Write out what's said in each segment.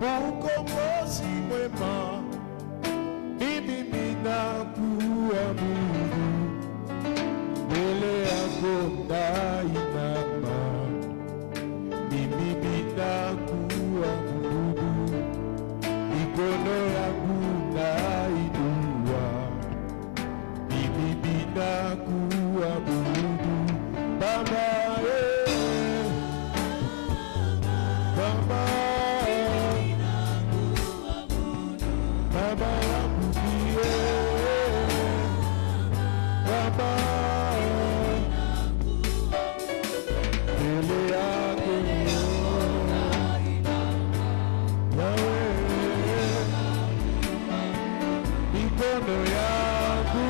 Mkombozi mwema, mimi ninakuabudu, mbele yako nainama, mimi ninakuabudu, mikono yangu nainua, mimi ninakuabudu Baba, Baba. Baba yangu ndiye Baba, mbele yako Yawe, mikono yangu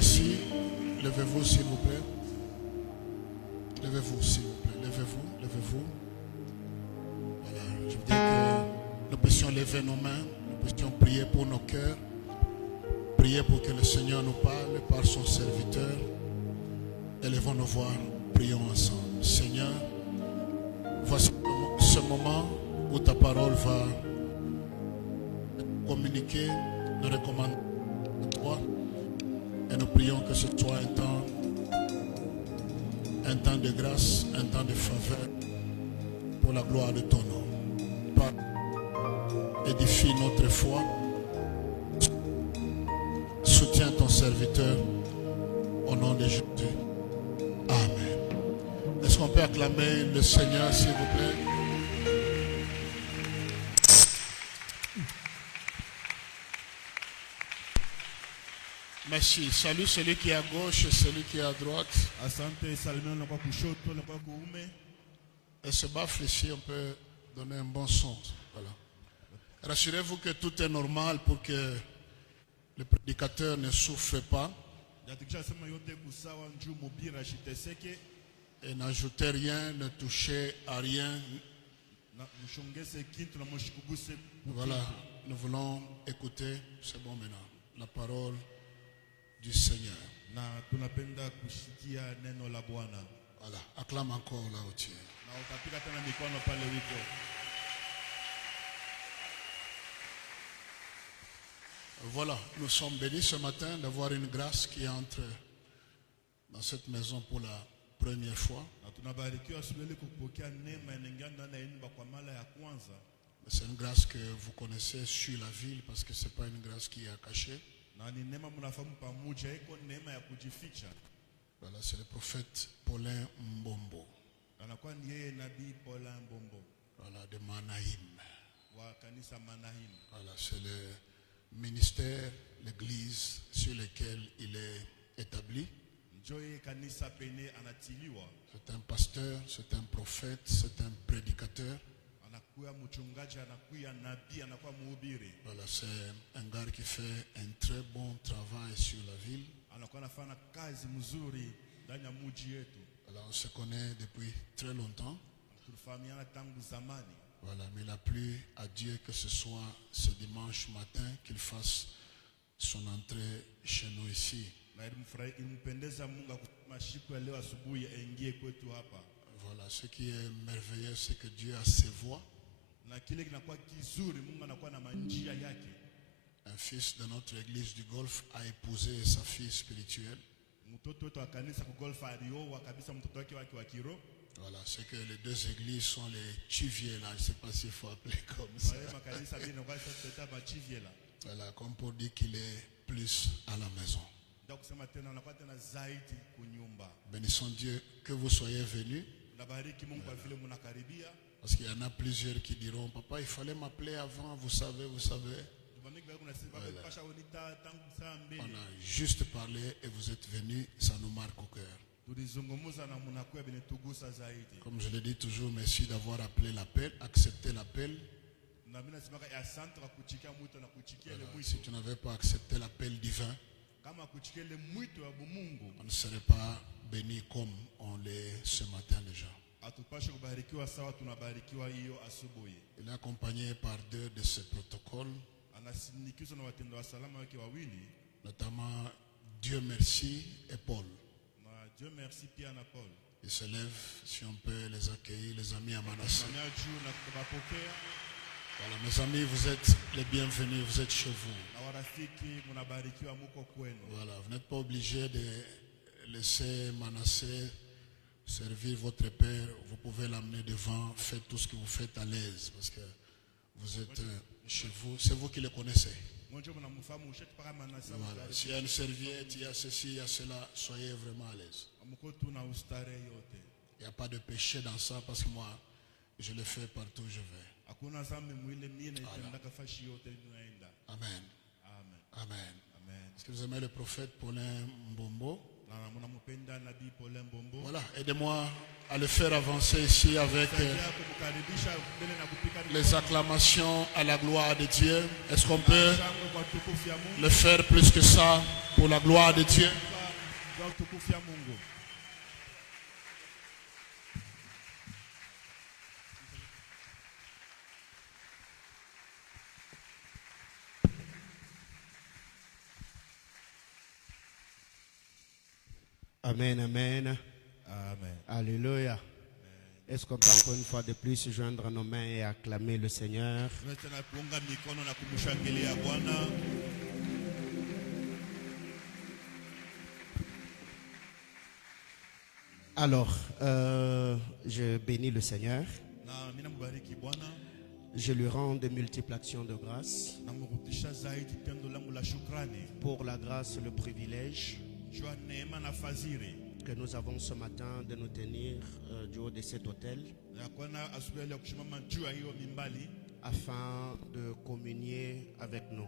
assis, levez-vous s'il vous plaît. Levez-vous s'il vous plaît. Levez-vous, levez-vous. Voilà, je veux dire que nous puissions lever nos mains, nous puissions prier pour nos cœurs, prier pour que le Seigneur nous parle par son serviteur. Élevons nos voix, prions ensemble. Seigneur, voici ce moment où ta parole va communiquer, nous recommandons à toi et nous prions que ce soit un temps de grâce, un temps de faveur pour la gloire de ton nom. Père, édifie notre foi, soutiens ton serviteur au nom de Jésus. Amen. Est-ce qu'on peut acclamer le Seigneur s'il vous plaît? Merci. Salut celui qui est à gauche et celui qui est à droite. Et ce baffle ici, on peut donner un bon son. Voilà. Rassurez-vous que tout est normal pour que le prédicateur ne souffre pas. Et n'ajoutez rien, ne touchez à rien. Voilà, nous voulons écouter, c'est bon maintenant, la parole du Seigneur. Voilà, acclame encore là où tu es. Voilà, nous sommes bénis ce matin d'avoir une grâce qui entre dans cette maison pour la première fois. C'est une grâce que vous connaissez sur la ville parce que ce n'est pas une grâce qui est cachée. Voilà, c'est le prophète Paulin Mbombo. Voilà, de Manaïm. Voilà, c'est le ministère, l'église sur lequel il est établi. C'est un pasteur, c'est un prophète, c'est un prédicateur. Voilà, c'est un gars qui fait un très bon travail sur la ville. Alors, on se connaît depuis très longtemps. Voilà, mais il a plu à Dieu que ce soit ce dimanche matin qu'il fasse son entrée chez nous ici. Voilà, ce qui est merveilleux, c'est que Dieu a ses voies. Un fils de notre église du Golfe a épousé sa fille spirituelle. Voilà, c'est que les deux églises sont les chiviers là, je ne sais pas s'il faut appeler comme ça. Voilà, comme pour dire qu'il est plus à la maison. Bénissons Dieu que vous soyez venus. Parce qu'il y en a plusieurs qui diront, papa, il fallait m'appeler avant, vous savez. Voilà. On a juste parlé et vous êtes venus, ça nous marque au cœur. Comme je le dis toujours, merci d'avoir appelé l'appel, accepté l'appel. Voilà, si tu n'avais pas accepté l'appel divin, on ne serait pas béni comme on l'est ce matin déjà. Il est accompagné par deux de ses protocoles, notamment Dieu merci et Paul. Ils se lèvent, si on peut les accueillir, les amis à Manassé. Voilà, mes amis, vous êtes les bienvenus, vous êtes chez vous. Voilà, vous n'êtes pas obligés de laisser Manassé servir votre père. Vous pouvez l'amener devant, faites tout ce que vous faites à l'aise parce que vous êtes chez vous, c'est vous qui le connaissez. Voilà, s'il y a une serviette, il y a ceci, il y a cela, soyez vraiment à l'aise. Il n'y a pas de péché dans ça parce que moi, je le fais partout où je vais. Voilà. Amen. Amen. Est-ce que vous aimez le prophète Paulin Mbombo? Voilà, aidez-moi à le faire avancer ici avec les acclamations à la gloire de Dieu. Est-ce qu'on peut le faire plus que ça pour la gloire de Dieu? Amen, amen. Amen. Alléluia. Est-ce qu'on peut encore une fois de plus se joindre à nos mains et acclamer le Seigneur? Alors, je bénis le Seigneur. Je lui rends de multiples actions de grâce pour la grâce et le privilège que nous avons ce matin de nous tenir du haut de cet hôtel afin de communier avec nous.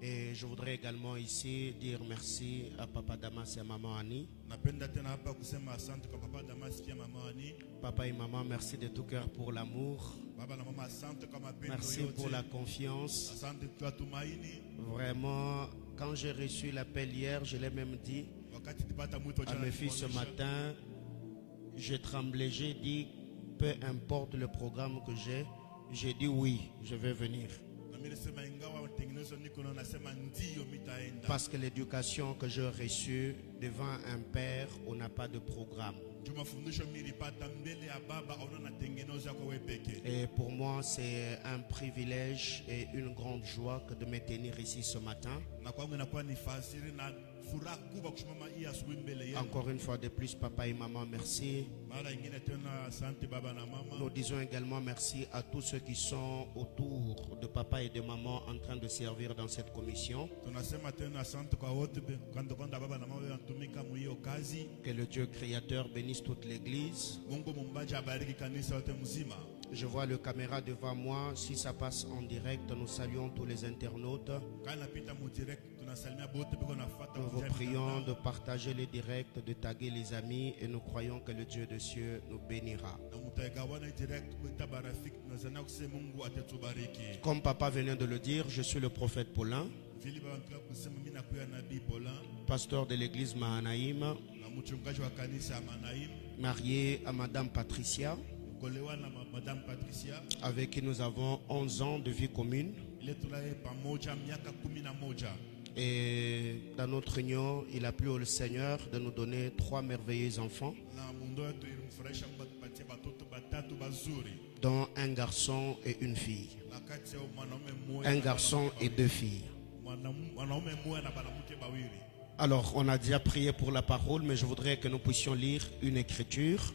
Et je voudrais également ici dire merci à Papa Damas et à Maman Annie. Papa et Maman, merci de tout cœur pour l'amour. Merci pour la confiance. Vraiment, quand j'ai reçu l'appel hier, je l'ai même dit à mes filles ce matin, j'ai tremblé, j'ai dit, peu importe le programme que j'ai dit oui, je vais venir. Parce que l'éducation que j'ai reçue devant un père, on n'a pas de programme. Et pour moi, c'est un privilège et une grande joie que de me tenir ici ce matin. Encore une fois de plus, papa et maman, merci. Nous disons également merci à tous ceux qui sont autour de papa et de maman en train de servir dans cette commission. Que le Dieu créateur bénisse toute l'église. Je vois le caméra devant moi. Si ça passe en direct, nous saluons tous les internautes. Nous vous prions de partager les directs, de taguer les amis et nous croyons que le Dieu des cieux nous bénira. Comme papa venait de le dire, je suis le prophète Paulin, pasteur de l'église Mahanaïm, marié à Madame Patricia, avec qui nous avons 11 ans de vie commune. Et dans notre union, il a plu au Seigneur de nous donner 3 merveilleux enfants, dont un garçon et une fille. Un garçon et 2 filles. Alors, on a déjà prié pour la parole, mais je voudrais que nous puissions lire une écriture.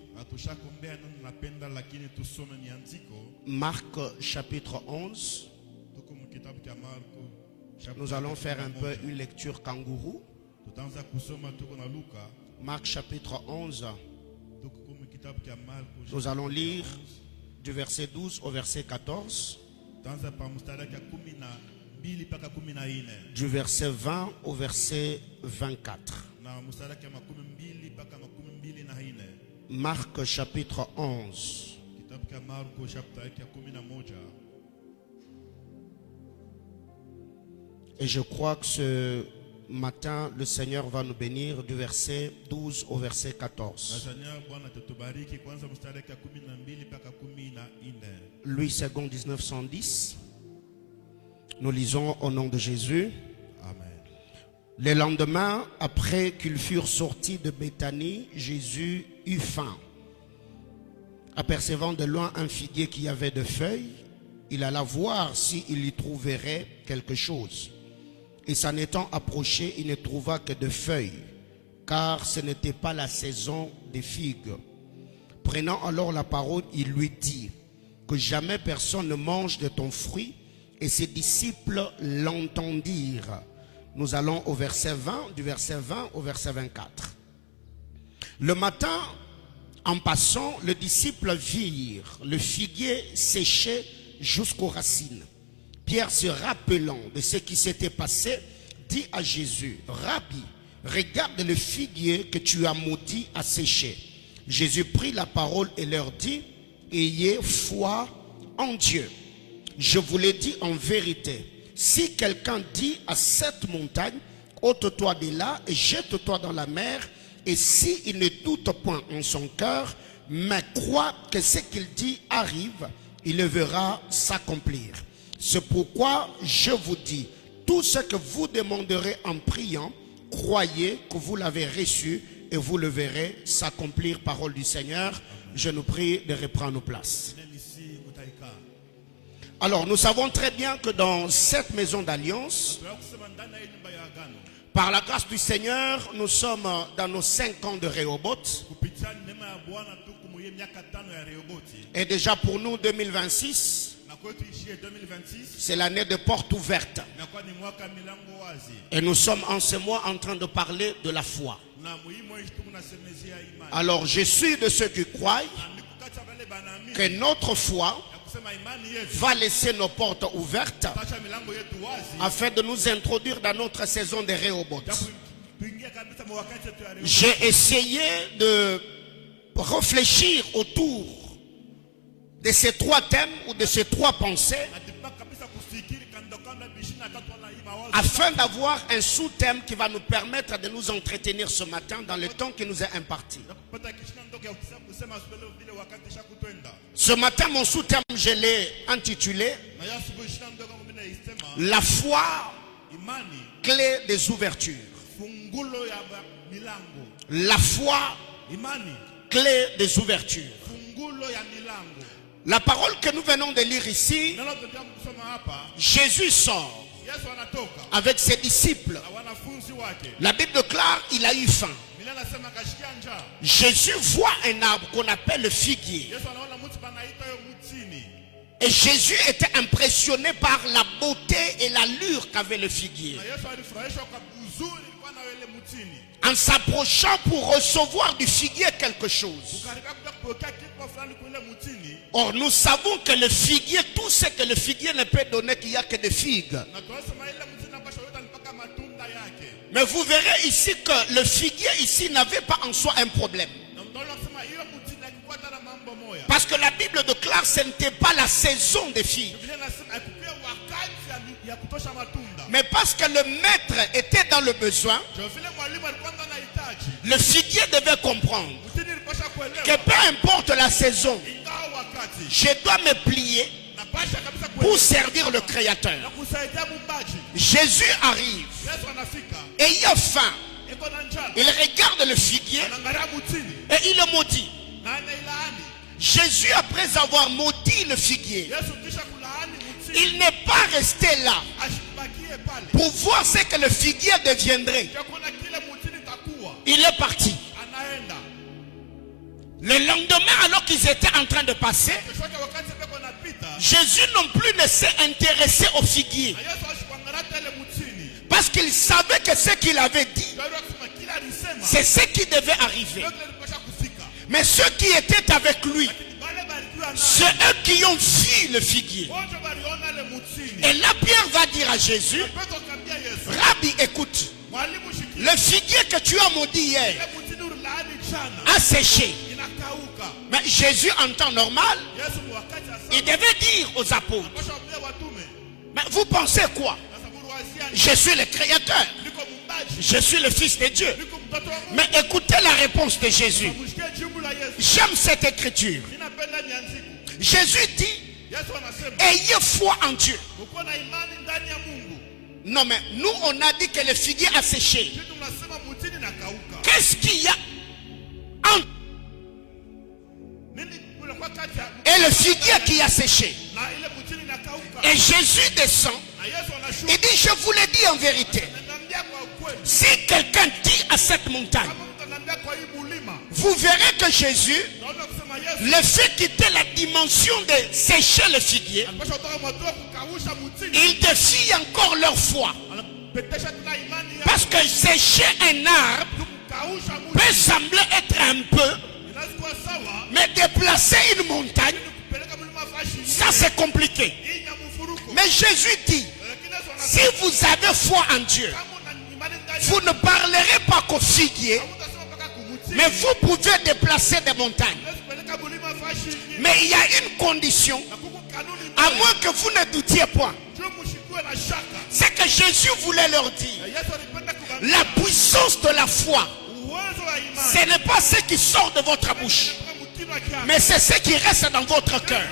Marc chapitre 11. Nous allons faire un peu une lecture kangourou. Marc chapitre 11. Nous allons lire du verset 12 au verset 14. Du verset 20 au verset 24. Marc chapitre 11. Et je crois que ce matin, le Seigneur va nous bénir du verset 12 au verset 14. Louis II 1910. Nous lisons au nom de Jésus. Amen. Le lendemain, après qu'ils furent sortis de Béthanie, Jésus eut faim. Apercevant de loin un figuier qui avait de feuilles, il alla voir s'il y trouverait quelque chose. Et s'en étant approché, il ne trouva que de feuilles, car ce n'était pas la saison des figues. Prenant alors la parole, il lui dit que jamais personne ne mange de ton fruit. Et ses disciples l'entendirent. Nous allons au verset 20, du verset 20 au verset 24. Le matin, en passant, les disciples virent le figuier séché jusqu'aux racines. Pierre, se rappelant de ce qui s'était passé, dit à Jésus, Rabbi, regarde le figuier que tu as maudit à sécher. Jésus prit la parole et leur dit, ayez foi en Dieu. Je vous l'ai dit en vérité, si quelqu'un dit à cette montagne, ôte-toi de là et jette-toi dans la mer, et s'il ne doute point en son cœur, mais croit que ce qu'il dit arrive, il le verra s'accomplir. C'est pourquoi je vous dis, tout ce que vous demanderez en priant, croyez que vous l'avez reçu et vous le verrez s'accomplir. Parole du Seigneur. Je nous prie de reprendre nos places. Alors, nous savons très bien que dans cette maison d'alliance, par la grâce du Seigneur, nous sommes dans nos 5 ans de Rehoboth. Et déjà pour nous, 2026, c'est l'année de porte ouverte. Et nous sommes en ce mois en train de parler de la foi. Alors je suis de ceux qui croient que notre foi va laisser nos portes ouvertes afin de nous introduire dans notre saison de Rehoboth. J'ai essayé de réfléchir autour de ces 3 thèmes ou de ces 3 pensées afin d'avoir un sous-thème qui va nous permettre de nous entretenir ce matin dans le temps qui nous est imparti. Ce matin, mon sous-thème, je l'ai intitulé La foi, clé des ouvertures. La foi, clé des ouvertures. La parole que nous venons de lire ici, Jésus sort avec ses disciples. La Bible déclare il a eu faim. Jésus voit un arbre qu'on appelle le figuier. Et Jésus était impressionné par la beauté et l'allure qu'avait le figuier. En s'approchant pour recevoir du figuier quelque chose. Or nous savons que le figuier, tout ce que le figuier ne peut donner, qu'il n'y a que des figues. Mais vous verrez ici que le figuier ici n'avait pas en soi un problème. Parce que la Bible déclare que ce n'était pas la saison des figues. Mais parce que le maître était dans le besoin, le figuier devait comprendre que peu importe la saison, je dois me plier pour servir le Créateur. Jésus arrive et il a faim. Il regarde le figuier et il le maudit. Jésus, après avoir maudit le figuier, il n'est pas resté là pour voir ce que le figuier deviendrait. Il est parti. Le lendemain, alors qu'ils étaient en train de passer, Jésus non plus ne s'est intéressé au figuier. Parce qu'il savait que ce qu'il avait dit, c'est ce qui devait arriver. Mais ceux qui étaient avec lui, c'est eux qui ont vu le figuier. Et là, Pierre va dire à Jésus, Rabbi, écoute, le figuier que tu as maudit hier a séché. Mais Jésus, en temps normal, il devait dire aux apôtres, mais vous pensez quoi? Je suis le Créateur. Je suis le Fils de Dieu. Mais écoutez la réponse de Jésus. J'aime cette écriture. Jésus dit, ayez foi en Dieu. Non mais nous on a dit que le figuier a séché. Qu'est-ce qu'il y a entre et le figuier qui a séché? Et Jésus descend. Il dit, je vous l'ai dit en vérité. Si quelqu'un dit à cette montagne, vous verrez que Jésus, le fait quitter la dimension de sécher le figuier, il défie encore leur foi. Parce que sécher un arbre peut sembler être un peu, mais déplacer une montagne, ça c'est compliqué. Mais Jésus dit, si vous avez foi en Dieu, vous ne parlerez pas qu'au figuier, mais vous pouvez déplacer des montagnes. Mais il y a une condition, à moins que vous ne doutiez point. C'est que Jésus voulait leur dire, la puissance de la foi, ce n'est pas ce qui sort de votre bouche, mais c'est ce qui reste dans votre cœur.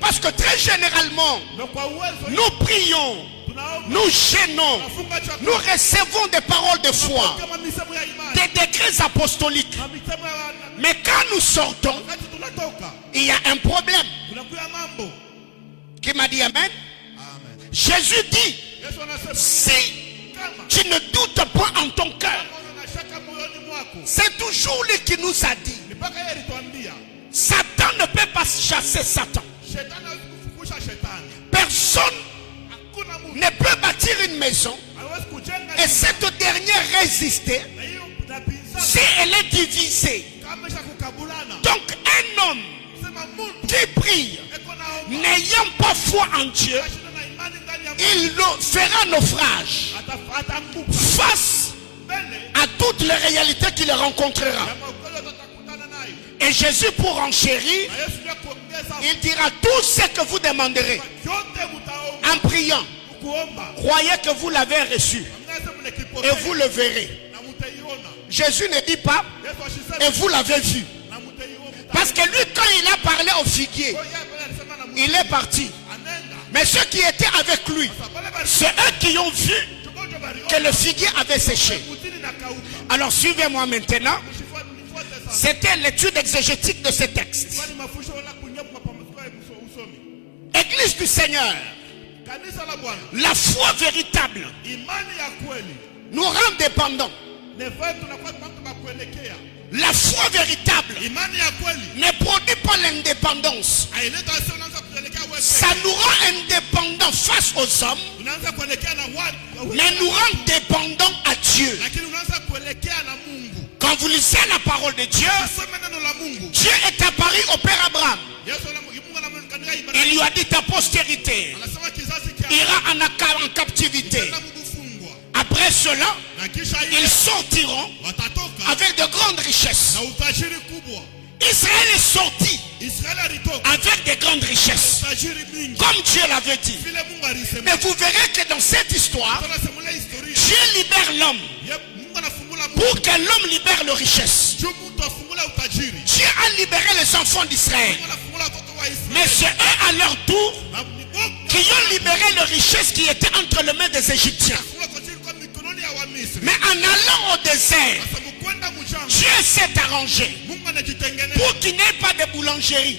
Parce que très généralement, nous prions, nous gênons, nous recevons des paroles de foi, des décrets apostoliques. Mais quand nous sortons, il y a un problème. Qui m'a dit amen? Jésus dit, si tu ne doutes pas en ton cœur, c'est toujours lui qui nous a dit, Satan ne peut pas chasser Satan. Personne ne peut bâtir une maison et cette dernière résister si elle est divisée. Donc un homme qui prie n'ayant pas foi en Dieu, il fera naufrage face à toutes les réalités qu'il rencontrera. Et Jésus, pour enchérir, il dira tout ce que vous demanderez en priant. Croyez que vous l'avez reçu et vous le verrez. Jésus ne dit pas et vous l'avez vu. Parce que lui, quand il a parlé au figuier, il est parti. Mais ceux qui étaient avec lui, c'est eux qui ont vu que le figuier avait séché. Alors suivez-moi maintenant. C'était l'étude exégétique de ce texte. Église du Seigneur, la foi véritable nous rend dépendants. La foi véritable ne produit pas l'indépendance. Ça nous rend indépendants face aux hommes, mais nous rend dépendants à Dieu. Quand vous lisez la parole de Dieu, Dieu est apparu au Père Abraham. Il lui a dit ta postérité ira en captivité. Après cela, ils sortiront avec de grandes richesses. Israël est sorti avec de grandes richesses, comme Dieu l'avait dit. Mais vous verrez que dans cette histoire, Dieu libère l'homme pour que l'homme libère les richesses. Dieu a libéré les enfants d'Israël. Mais c'est eux à leur tour qui ont libéré les richesses qui étaient entre les mains des Égyptiens. Mais en allant au désert, Dieu s'est arrangé pour qu'il n'y ait pas de boulangerie,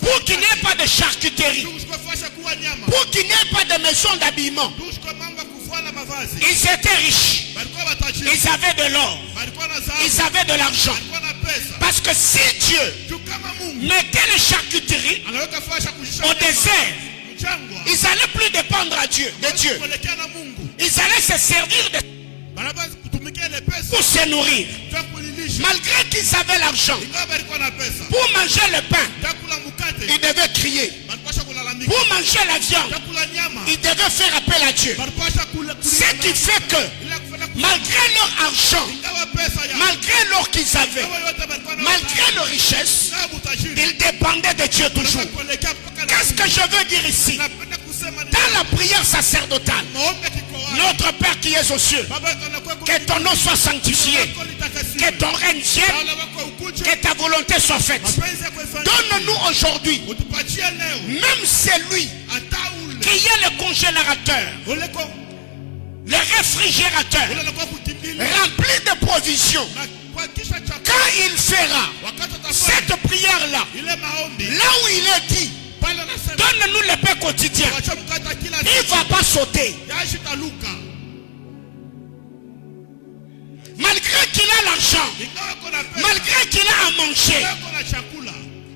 pour qu'il n'y ait pas de charcuterie, pour qu'il n'y ait pas de maison d'habillement. Ils étaient riches, ils avaient de l'or, ils avaient de l'argent. Parce que si Dieu mettait les charcuteries au désert, ils n'allaient plus dépendre de Dieu. Ils allaient se servir pour se nourrir. Malgré qu'ils avaient l'argent, pour manger le pain, ils devaient crier. Pour manger la viande, ils devaient faire appel à Dieu. Ce qui fait que, malgré leur argent, malgré l'or qu'ils avaient, malgré leur richesse, ils dépendaient de Dieu toujours. Qu'est-ce que je veux dire ici? Dans la prière sacerdotale, notre Père qui es aux cieux, que ton nom soit sanctifié, que ton règne vienne, que ta volonté soit faite. Donne-nous aujourd'hui, même celui qui est le congélateur, le réfrigérateur, rempli de provisions. Quand il fera cette prière-là, là où il est dit, donne-nous le pain quotidien, il ne va pas sauter. Malgré qu'il a l'argent, malgré qu'il a à manger,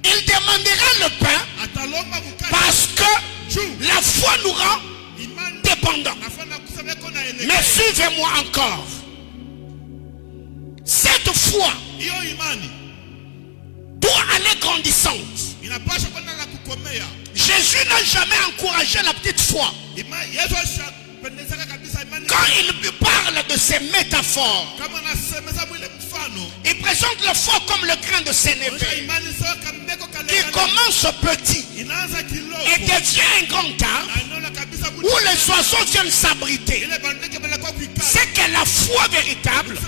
il demandera le pain parce que la foi nous rend dépendants. Mais suivez-moi encore. Cette foi doit aller grandissante. Jésus n'a jamais encouragé la petite foi. Quand il parle de ces métaphores, il présente le faux comme le grain de sénévé qui commence petit et devient un grand arbre où les oiseaux viennent s'abriter. C'est que la foi véritable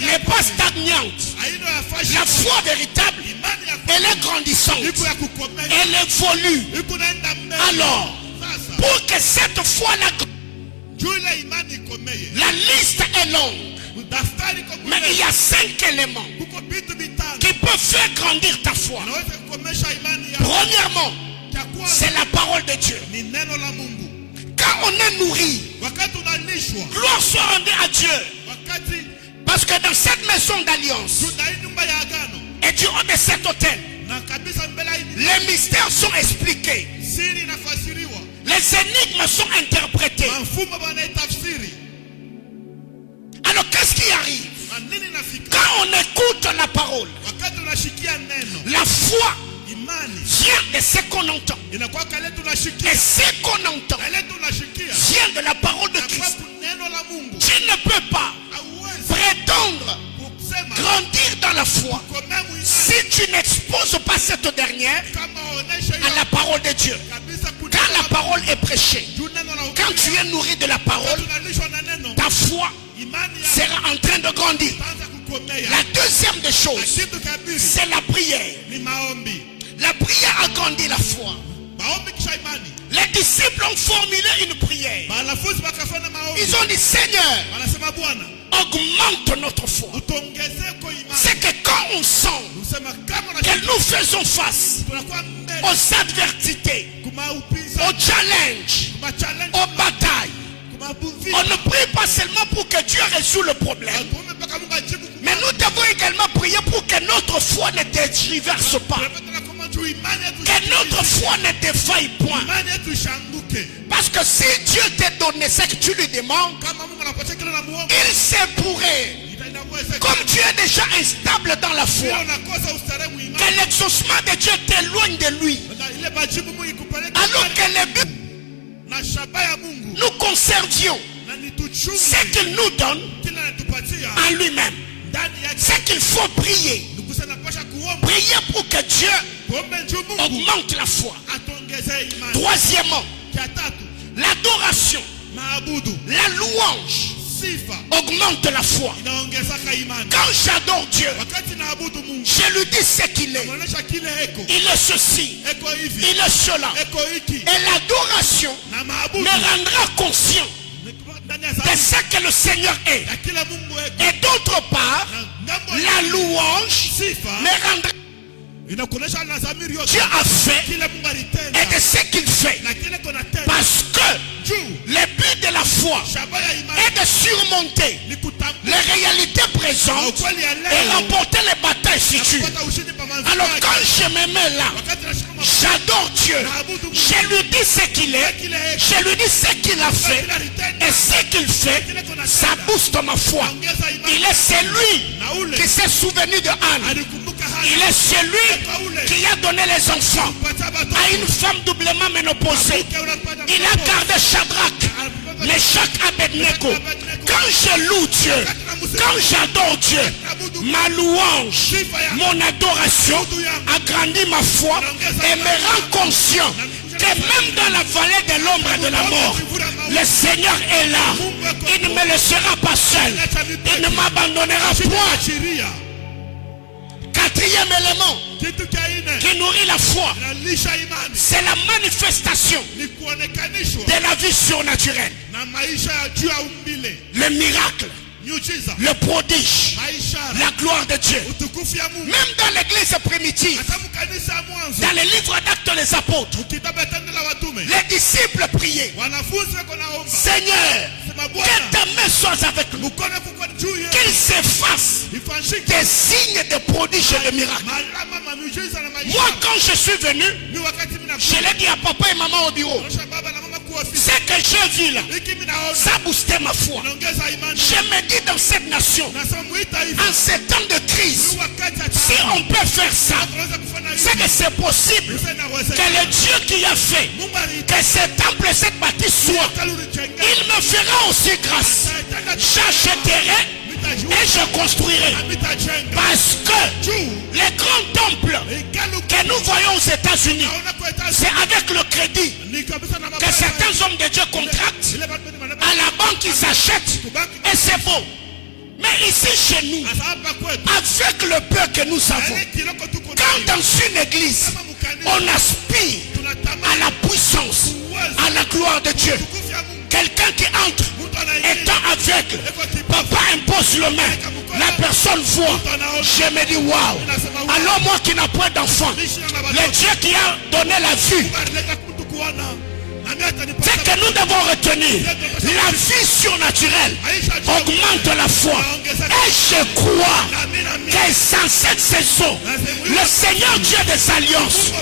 n'est pas stagnante. La foi véritable, elle est grandissante. Elle évolue. Alors, pour que cette foi-là, la liste est longue. Mais il y a 5 éléments qui peuvent faire grandir ta foi. Premièrement, c'est la parole de Dieu. Quand on est nourri, gloire soit rendue à Dieu. Parce que dans cette maison d'alliance et du haut de cet hôtel, les mystères sont expliqués. Les énigmes sont interprétées. Alors qu'est-ce qui arrive? Quand on écoute la parole, la foi vient de ce qu'on entend. Et ce qu'on entend vient de la parole de Christ. Tu ne peux pas prétendre grandir dans la foi si tu n'exposes pas cette dernière à la parole de Dieu. Quand la parole est prêchée, quand tu es nourri de la parole, ta foi sera en train de grandir. La deuxième des choses, c'est la prière. La prière a grandi la foi. Les disciples ont formulé une prière. Ils ont dit: Seigneur, augmente notre foi. C'est que quand on sent que nous faisons face aux adversités, aux challenges, aux batailles, on ne prie pas seulement pour que Dieu résout le problème, mais nous devons également prier pour que notre foi ne déverse pas, que notre foi ne défaille point. Parce que si Dieu t'a donné ce que tu lui demandes, il se pourrait, comme tu es déjà instable dans la foi, que l'exaucement de Dieu t'éloigne de lui. Alors que les buts nous conservions ce qu'il nous donne en lui-même. C'est qu'il faut prier. Prier pour que Dieu augmente la foi. Troisièmement, l'adoration, la louange augmente la foi. Quand j'adore Dieu, je lui dis ce qu'il est. Il est ceci, il est cela. Et l'adoration me rendra conscient de ce que le Seigneur est. Et d'autre part, la louange me rendra Dieu a fait et de ce qu'il fait. Parce que le but de la foi est de surmonter les réalités présentes et remporter les batailles futures. Alors quand je me mets là, j'adore Dieu, je lui dis ce qu'il est, je lui dis ce qu'il a fait, et ce qu'il fait, ça booste ma foi. Il est celui qui s'est souvenu de Anne. Il est celui qui a donné les enfants à une femme doublement ménopausée. Il a gardé Shadrach, Meshach, Abednego. Quand je loue Dieu, quand j'adore Dieu, ma louange, mon adoration agrandit ma foi et me rend conscient que même dans la vallée de l'ombre de la mort, le Seigneur est là. Il ne me laissera pas seul. Il ne m'abandonnera point. Quatrième élément qui nourrit la foi, c'est la manifestation de la vie surnaturelle. Le miracle, le prodige, la gloire de Dieu. Même dans l'église primitive, dans les livres d'actes des apôtres, les disciples priaient: Seigneur, que ta main soit avec nous, qu'il s'efface des signes de prodiges et de miracles. Moi, quand je suis venu, je l'ai dit à papa et maman au bureau: Ce que j'ai vu là, ça boostait ma foi. Je me dis dans cette nation, en ces temps de crise, si on peut faire ça, c'est que c'est possible que le Dieu qui a fait que ce temple et cette bâtisse soit, il me fera aussi grâce. J'achèterai et je construirai. Parce que les grands temples que nous voyons aux États-Unis, c'est avec le crédit que certains hommes de Dieu contractent. À la banque, ils achètent et c'est beau. Mais ici chez nous, avec le peu que nous avons, quand dans une église, on aspire à la puissance, à la gloire de Dieu, quelqu'un qui entre étant aveugle, papa impose le main, la personne voit, je me dis waouh. Alors moi qui n'ai pas d'enfant, le Dieu qui a donné la vue, c'est que nous devons retenir, la vie surnaturelle augmente la foi. Et je crois que sans cette saison, le Seigneur Dieu des Alliances,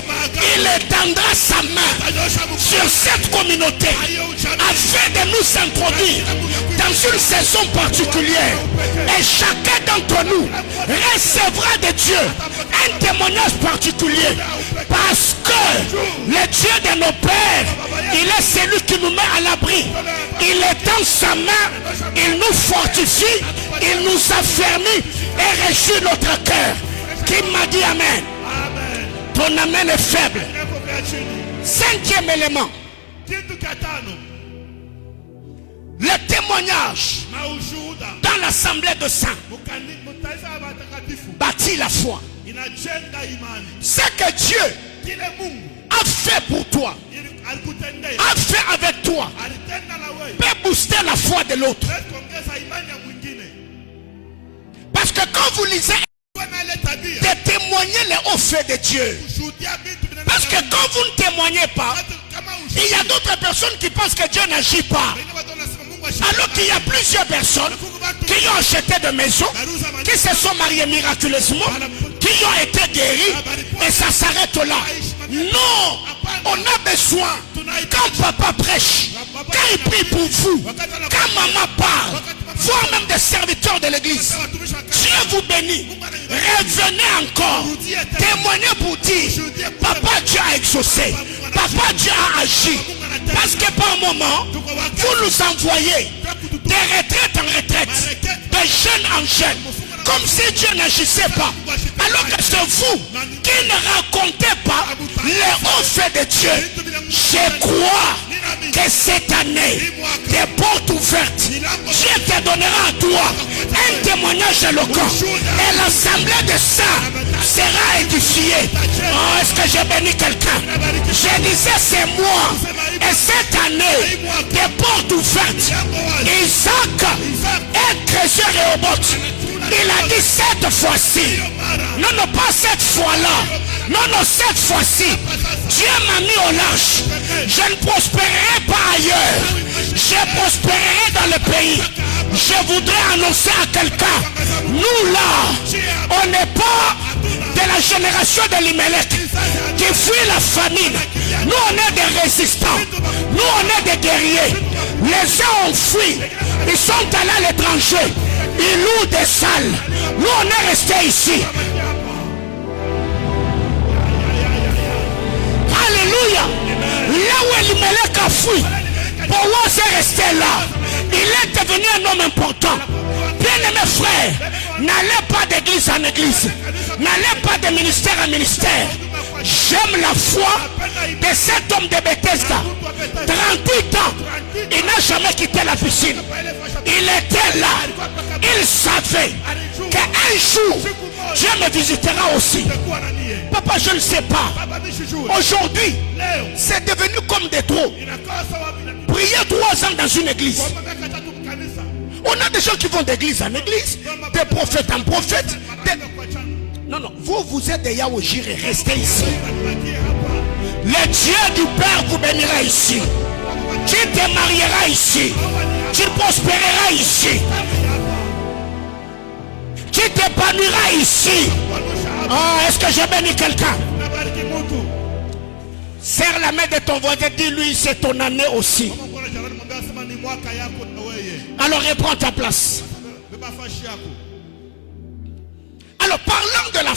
il étendra sa main sur cette communauté afin de nous introduire dans une saison particulière. Et chacun d'entre nous recevra de Dieu un témoignage particulier. Parce que le Dieu de nos pères, il est celui qui nous met à l'abri. Il étend sa main, il nous fortifie, il nous affermit et réjouit notre cœur. Qui m'a dit amen? Ton amen est faible. Cinquième élément. Le témoignage dans l'assemblée de saints bâtit la foi. Ce que Dieu a fait pour toi, a fait avec toi, peut booster la foi de l'autre. Parce que quand vous lisez, de témoigner les hauts faits de Dieu. Parce que quand vous ne témoignez pas, il y a d'autres personnes qui pensent que Dieu n'agit pas. Alors qu'il y a plusieurs personnes qui ont acheté de maisons, qui se sont mariées miraculeusement, qui ont été guéries, et ça s'arrête là. Non, on a besoin, quand papa prêche, quand il prie pour vous, quand maman parle, voire même des serviteurs de l'église, Dieu vous bénit. Revenez encore, témoignez pour dire, papa Dieu a exaucé, papa Dieu a agi. Parce que par moment, vous nous envoyez des retraites en retraite, de jeunes en jeunes, comme si Dieu n'agissait pas. Alors que c'est vous qui ne racontez pas les hauts faits de Dieu. Je crois que cette année, des portes ouvertes, Dieu te donnera à toi un témoignage éloquent. Et l'assemblée de saints sera édifiée. Oh, est-ce que j'ai béni quelqu'un? Je disais c'est moi. Et cette année, des portes ouvertes. Isaac est trésor et au bot. Il a dit cette fois-ci. Non, non, pas cette fois-là. Non, non, cette fois-ci. Dieu m'a mis au large. Je ne prospérerai pas ailleurs. Je prospérerai dans le pays. Je voudrais annoncer à quelqu'un. Nous là, on n'est pas de la génération de l'Imelec qui fuit la famine. Nous on est des résistants. Nous on est des guerriers. Les gens ont fui. Ils sont allés à l'étranger. Ils louent des salles. Nous on est restés ici. Alléluia. Là où Elimelech a fui, Boaz est resté là. Il est devenu un homme important. Bien-aimés frères, n'allez pas d'église en église. N'allez pas de ministère en ministère. J'aime la foi de cet homme de Bethesda. 38 ans, il n'a jamais quitté la piscine. Il était là. Il savait qu'un jour, Dieu me visitera aussi. Papa, je ne sais pas. Aujourd'hui, c'est devenu comme des trous. Prier 3 ans dans une église. On a des gens qui vont d'église en église, des prophètes en prophète. Non, non, vous êtes des Yahweh, restez ici. Le Dieu du Père vous bénira ici. Tu te marieras ici. Tu prospéreras ici. Tu t'épanouiras ici. Oh, est-ce que j'ai béni quelqu'un? Serre la main de ton voisin, dis-lui, c'est ton année aussi. Alors reprends ta place. Alors parlant de la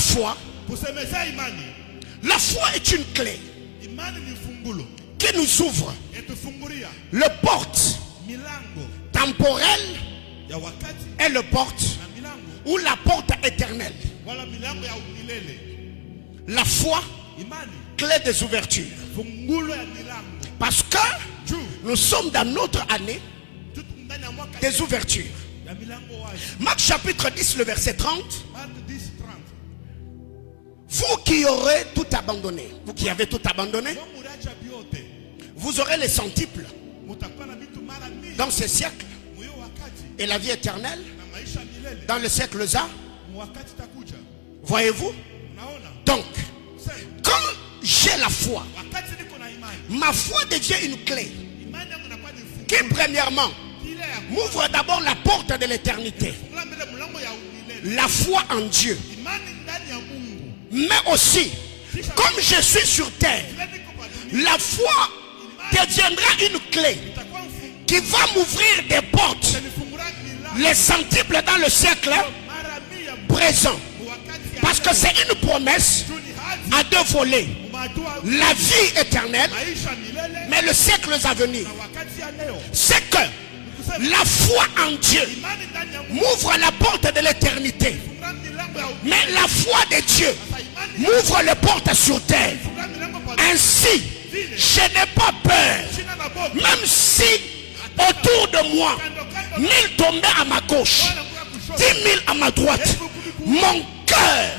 foi est une clé qui nous ouvre le porte temporel et le porte ou la porte éternelle. La foi, clé des ouvertures. Parce que nous sommes dans notre année des ouvertures. Marc chapitre 10, le verset 30. Vous qui aurez tout abandonné, vous qui avez tout abandonné, vous aurez les centuples dans ce siècle et la vie éternelle dans le siècle là. Voyez-vous? Donc, quand j'ai la foi, ma foi devient une clé qui premièrement m'ouvre d'abord la porte de l'éternité. La foi en Dieu. Mais aussi, comme je suis sur terre, la foi deviendra une clé qui va m'ouvrir des portes, les centuples dans le siècle présent. Parce que c'est une promesse à deux volets. La vie éternelle, mais le siècle à venir. C'est que la foi en Dieu m'ouvre la porte de l'éternité. Mais la foi de Dieu m'ouvre les portes sur terre. Ainsi, je n'ai pas peur. Même si autour de moi, 1000 tombaient à ma gauche, 10 000 à ma droite, mon cœur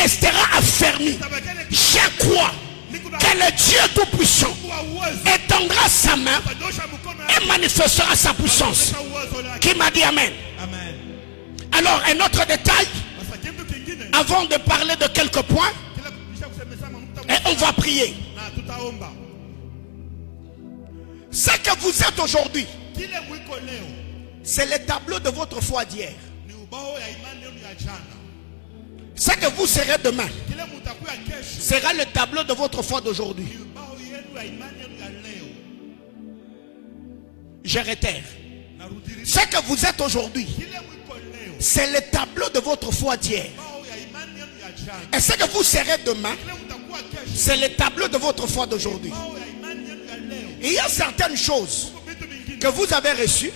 restera affermi. Je crois que le Dieu Tout-Puissant étendra sa main et manifestera sa puissance. Qui m'a dit Amen? Alors, un autre détail, avant de parler de quelques points, et on va prier. Ce que vous êtes aujourd'hui, c'est le tableau de votre foi d'hier. Ce que vous serez demain sera le tableau de votre foi d'aujourd'hui. Je réitère. Ce que vous êtes aujourd'hui, c'est le tableau de votre foi d'hier. Et ce que vous serez demain, c'est le tableau de votre foi d'aujourd'hui. Il y a certaines choses que vous avez reçues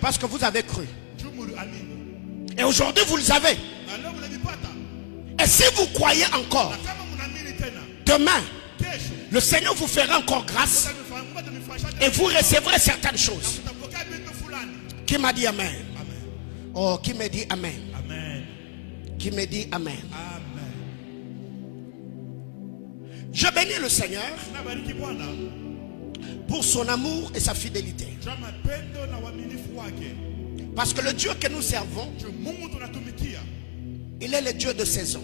parce que vous avez cru. Et aujourd'hui, vous les avez. Et si vous croyez encore, demain, le Seigneur vous fera encore grâce et vous recevrez certaines choses. Qui m'a dit Amen? Oh, qui me dit Amen? Qui me dit Amen? Je bénis le Seigneur pour son amour et sa fidélité. Parce que le Dieu que nous servons, il est le Dieu de saison.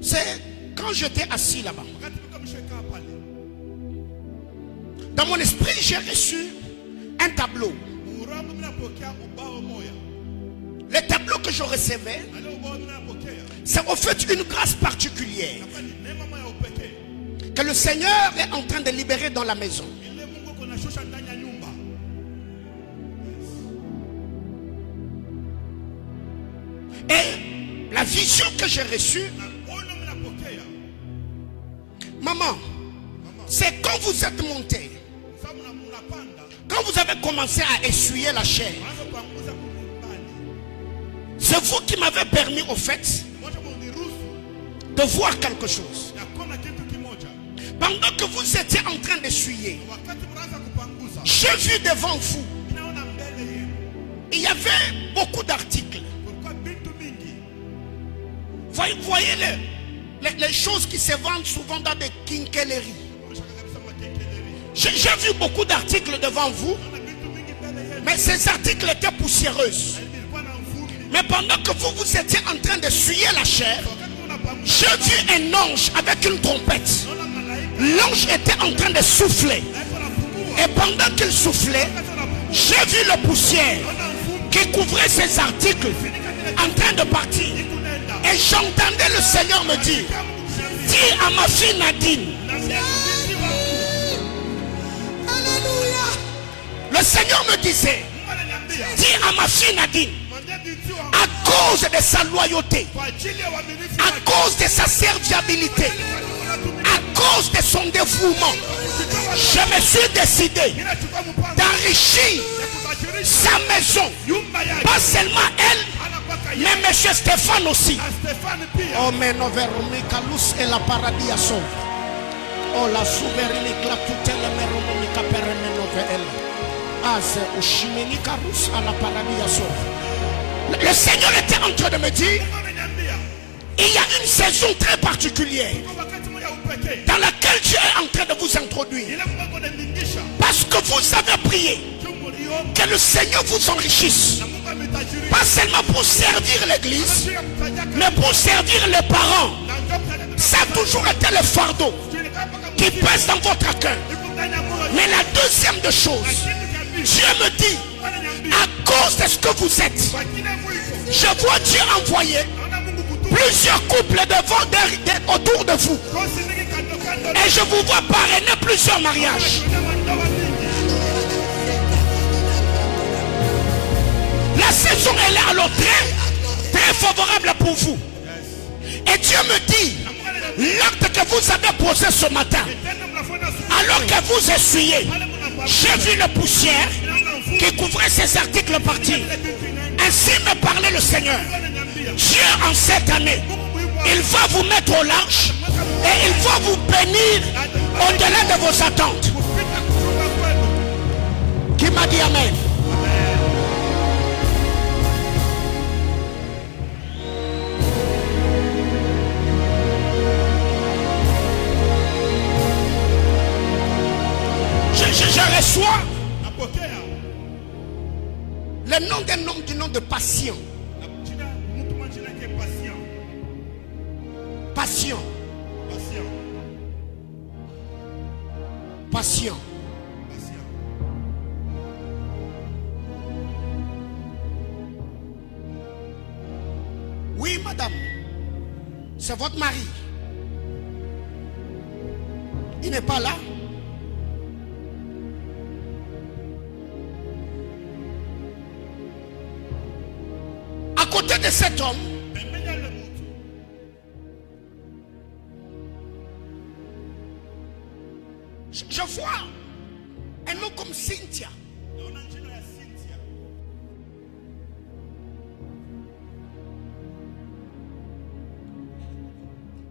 C'est quand j'étais assis là-bas, dans mon esprit, j'ai reçu un tableau. Le tableau que je recevais, c'est au fait une grâce particulière que le Seigneur est en train de libérer dans la maison. Et la vision que j'ai reçue, maman, c'est quand vous êtes monté, quand vous avez commencé à essuyer la chair, c'est vous qui m'avez permis au fait de voir quelque chose. Pendant que vous étiez en train d'essuyer, j'ai vu devant vous, il y avait beaucoup d'articles. Vous voyez les choses qui se vendent souvent dans des quincailleries. J'ai vu beaucoup d'articles devant vous, mais ces articles étaient poussiéreux. Mais pendant que vous étiez en train d'essuyer la chair, j'ai vu un ange avec une trompette. L'ange était en train de souffler. Et pendant qu'il soufflait, j'ai vu la poussière qui couvrait ces articles en train de partir. Et j'entendais le Seigneur me dire, dis à ma fille Nadine. Alléluia. Le Seigneur me disait, dis à ma fille Nadine, à cause de sa loyauté, à cause de sa serviabilité, à cause de son dévouement, je me suis décidé d'enrichir sa maison. Pas seulement elle, mais M. Stéphane aussi. Oh, mais nous verrons Mikalus et la paradis à sauve. Oh, la souveraineté, la tutelle, la à la paradis à sauve. Le Seigneur était en train de me dire, il y a une saison très particulière dans laquelle Dieu est en train de vous introduire. Parce que vous avez prié que le Seigneur vous enrichisse. Pas seulement pour servir l'église, mais pour servir les parents. Ça a toujours été le fardeau qui pèse dans votre cœur. Mais la deuxième des choses, Dieu me dit, à cause de ce que vous êtes, je vois Dieu envoyer plusieurs couples autour de vous. Et je vous vois parrainer plusieurs mariages. La saison elle est alors très favorable pour vous. Et Dieu me dit, l'acte que vous avez posé ce matin, alors que vous essuyez, j'ai vu la poussière qui couvrait ces articles partir. Ainsi me parlait le Seigneur. Dieu en cette année, il va vous mettre au large et il va vous bénir au-delà de vos attentes. Qui m'a dit Amen? Je reçois le nom d'un homme du nom de Patient. Patient. Patient. Oui, madame. C'est votre mari. Il n'est pas là. À côté de cet homme, je vois un nom comme Cynthia.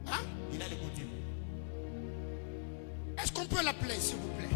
Hein? Il a les côtés. Est-ce qu'on peut l'appeler, s'il vous plaît?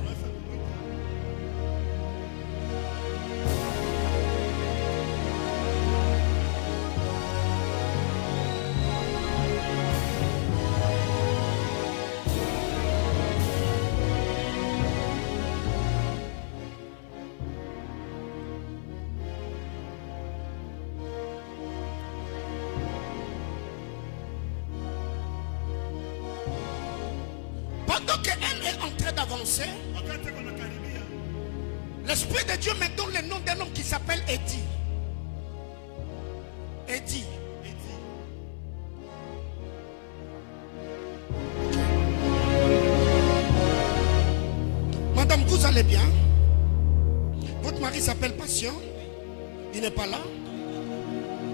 Pendant qu'elle est en train d'avancer, l'Esprit de Dieu me donne le nom d'un homme qui s'appelle Eddie. Eddie. Madame, vous allez bien? Votre mari s'appelle Patient. Il n'est pas là.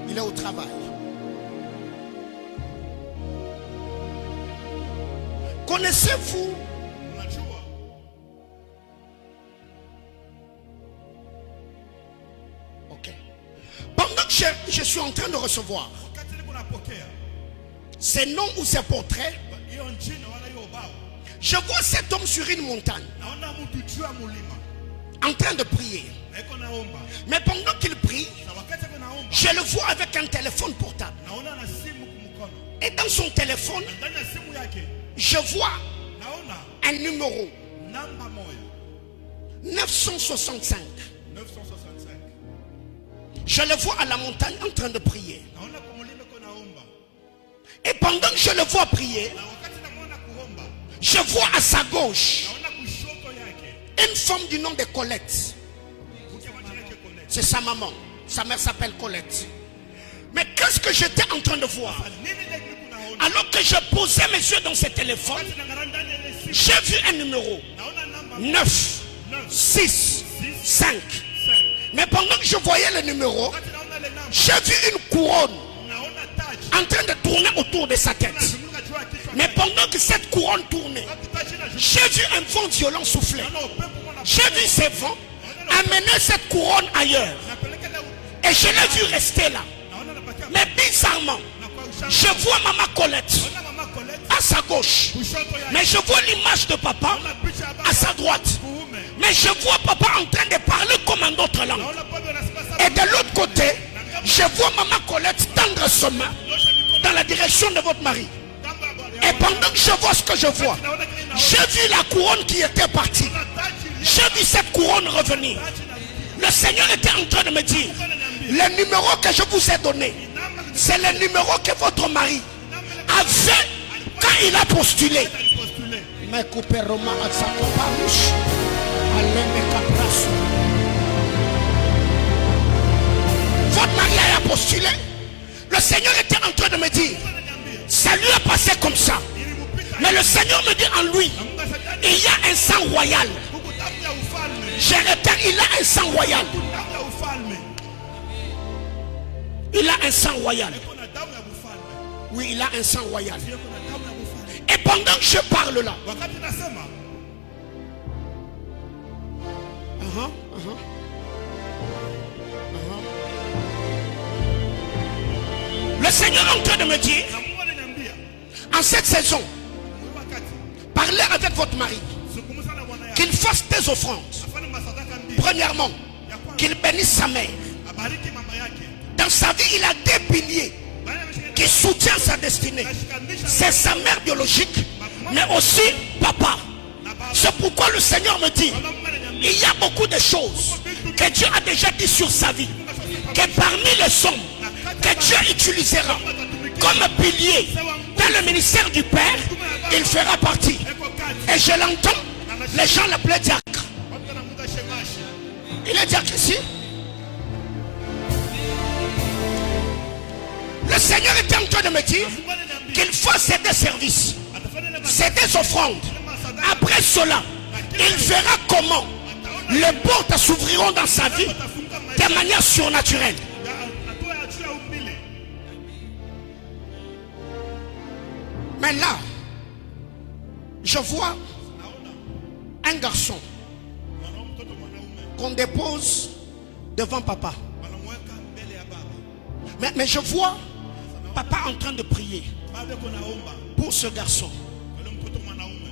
Il est au travail. Connaissez-vous ok. Pendant que je suis en train de recevoir ces noms ou ces portraits, je vois cet homme sur une montagne en train de prier. Mais pendant qu'il prie, je le vois avec un téléphone portable. Et dans son téléphone, je vois un numéro 965. Je le vois à la montagne en train de prier. Et pendant que je le vois prier, je vois à sa gauche une femme du nom de Colette. C'est sa maman. Sa mère s'appelle Colette. Mais qu'est-ce que j'étais en train de voir? Alors que je posais mes yeux dans ce téléphone, j'ai vu un numéro 9, 6, 5. Mais pendant que je voyais le numéro, j'ai vu une couronne en train de tourner autour de sa tête. Mais pendant que cette couronne tournait, j'ai vu un vent violent souffler. J'ai vu ces vents amener cette couronne ailleurs. Et je l'ai vu rester là. Mais bizarrement, je vois Maman Colette à sa gauche. Mais je vois l'image de papa à sa droite. Mais je vois papa en train de parler comme en d'autres langues. Et de l'autre côté, je vois Maman Colette tendre sa main dans la direction de votre mari. Et pendant que je vois ce que je vois, j'ai vu la couronne qui était partie. J'ai vu cette couronne revenir. Le Seigneur était en train de me dire, le numéro que je vous ai donné, c'est le numéro que votre mari avait quand il a postulé. Votre mari a postulé. Le Seigneur était en train de me dire, ça lui a passé comme ça. Mais le Seigneur me dit en lui, il y a un sang royal. Je répète, il a un sang royal. Il a un sang royal. Oui, il a un sang royal. Et pendant que je parle là, le Seigneur est en train de me dire, en cette saison, parlez avec votre mari, qu'il fasse des offrandes. Premièrement, qu'il bénisse sa mère. Dans sa vie, il a des piliers qui soutiennent sa destinée. C'est sa mère biologique, mais aussi papa. C'est pourquoi le Seigneur me dit, il y a beaucoup de choses que Dieu a déjà dit sur sa vie, que parmi les hommes que Dieu utilisera comme pilier dans le ministère du Père, il fera partie. Et je l'entends, les gens l'appelaient diacre. Il est diacre ici. Le Seigneur était en train de me dire qu'il fasse des services, c'est des offrandes. Après cela, il verra comment les portes s'ouvriront dans sa vie de manière surnaturelle. Mais là, je vois un garçon qu'on dépose devant papa. Mais je vois papa en train de prier pour ce garçon.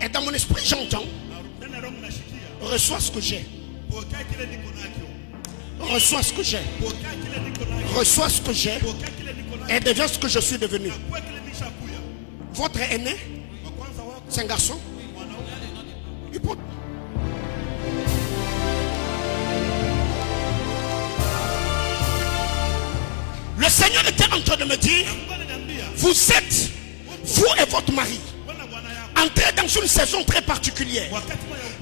Et dans mon esprit, j'entends, reçois ce que j'ai. Reçois ce que j'ai. Reçois ce que j'ai. Et deviens ce que je suis devenu. Votre aîné, c'est un garçon. Le Seigneur était en train de me dire, vous êtes, vous et votre mari, entrés dans une saison très particulière.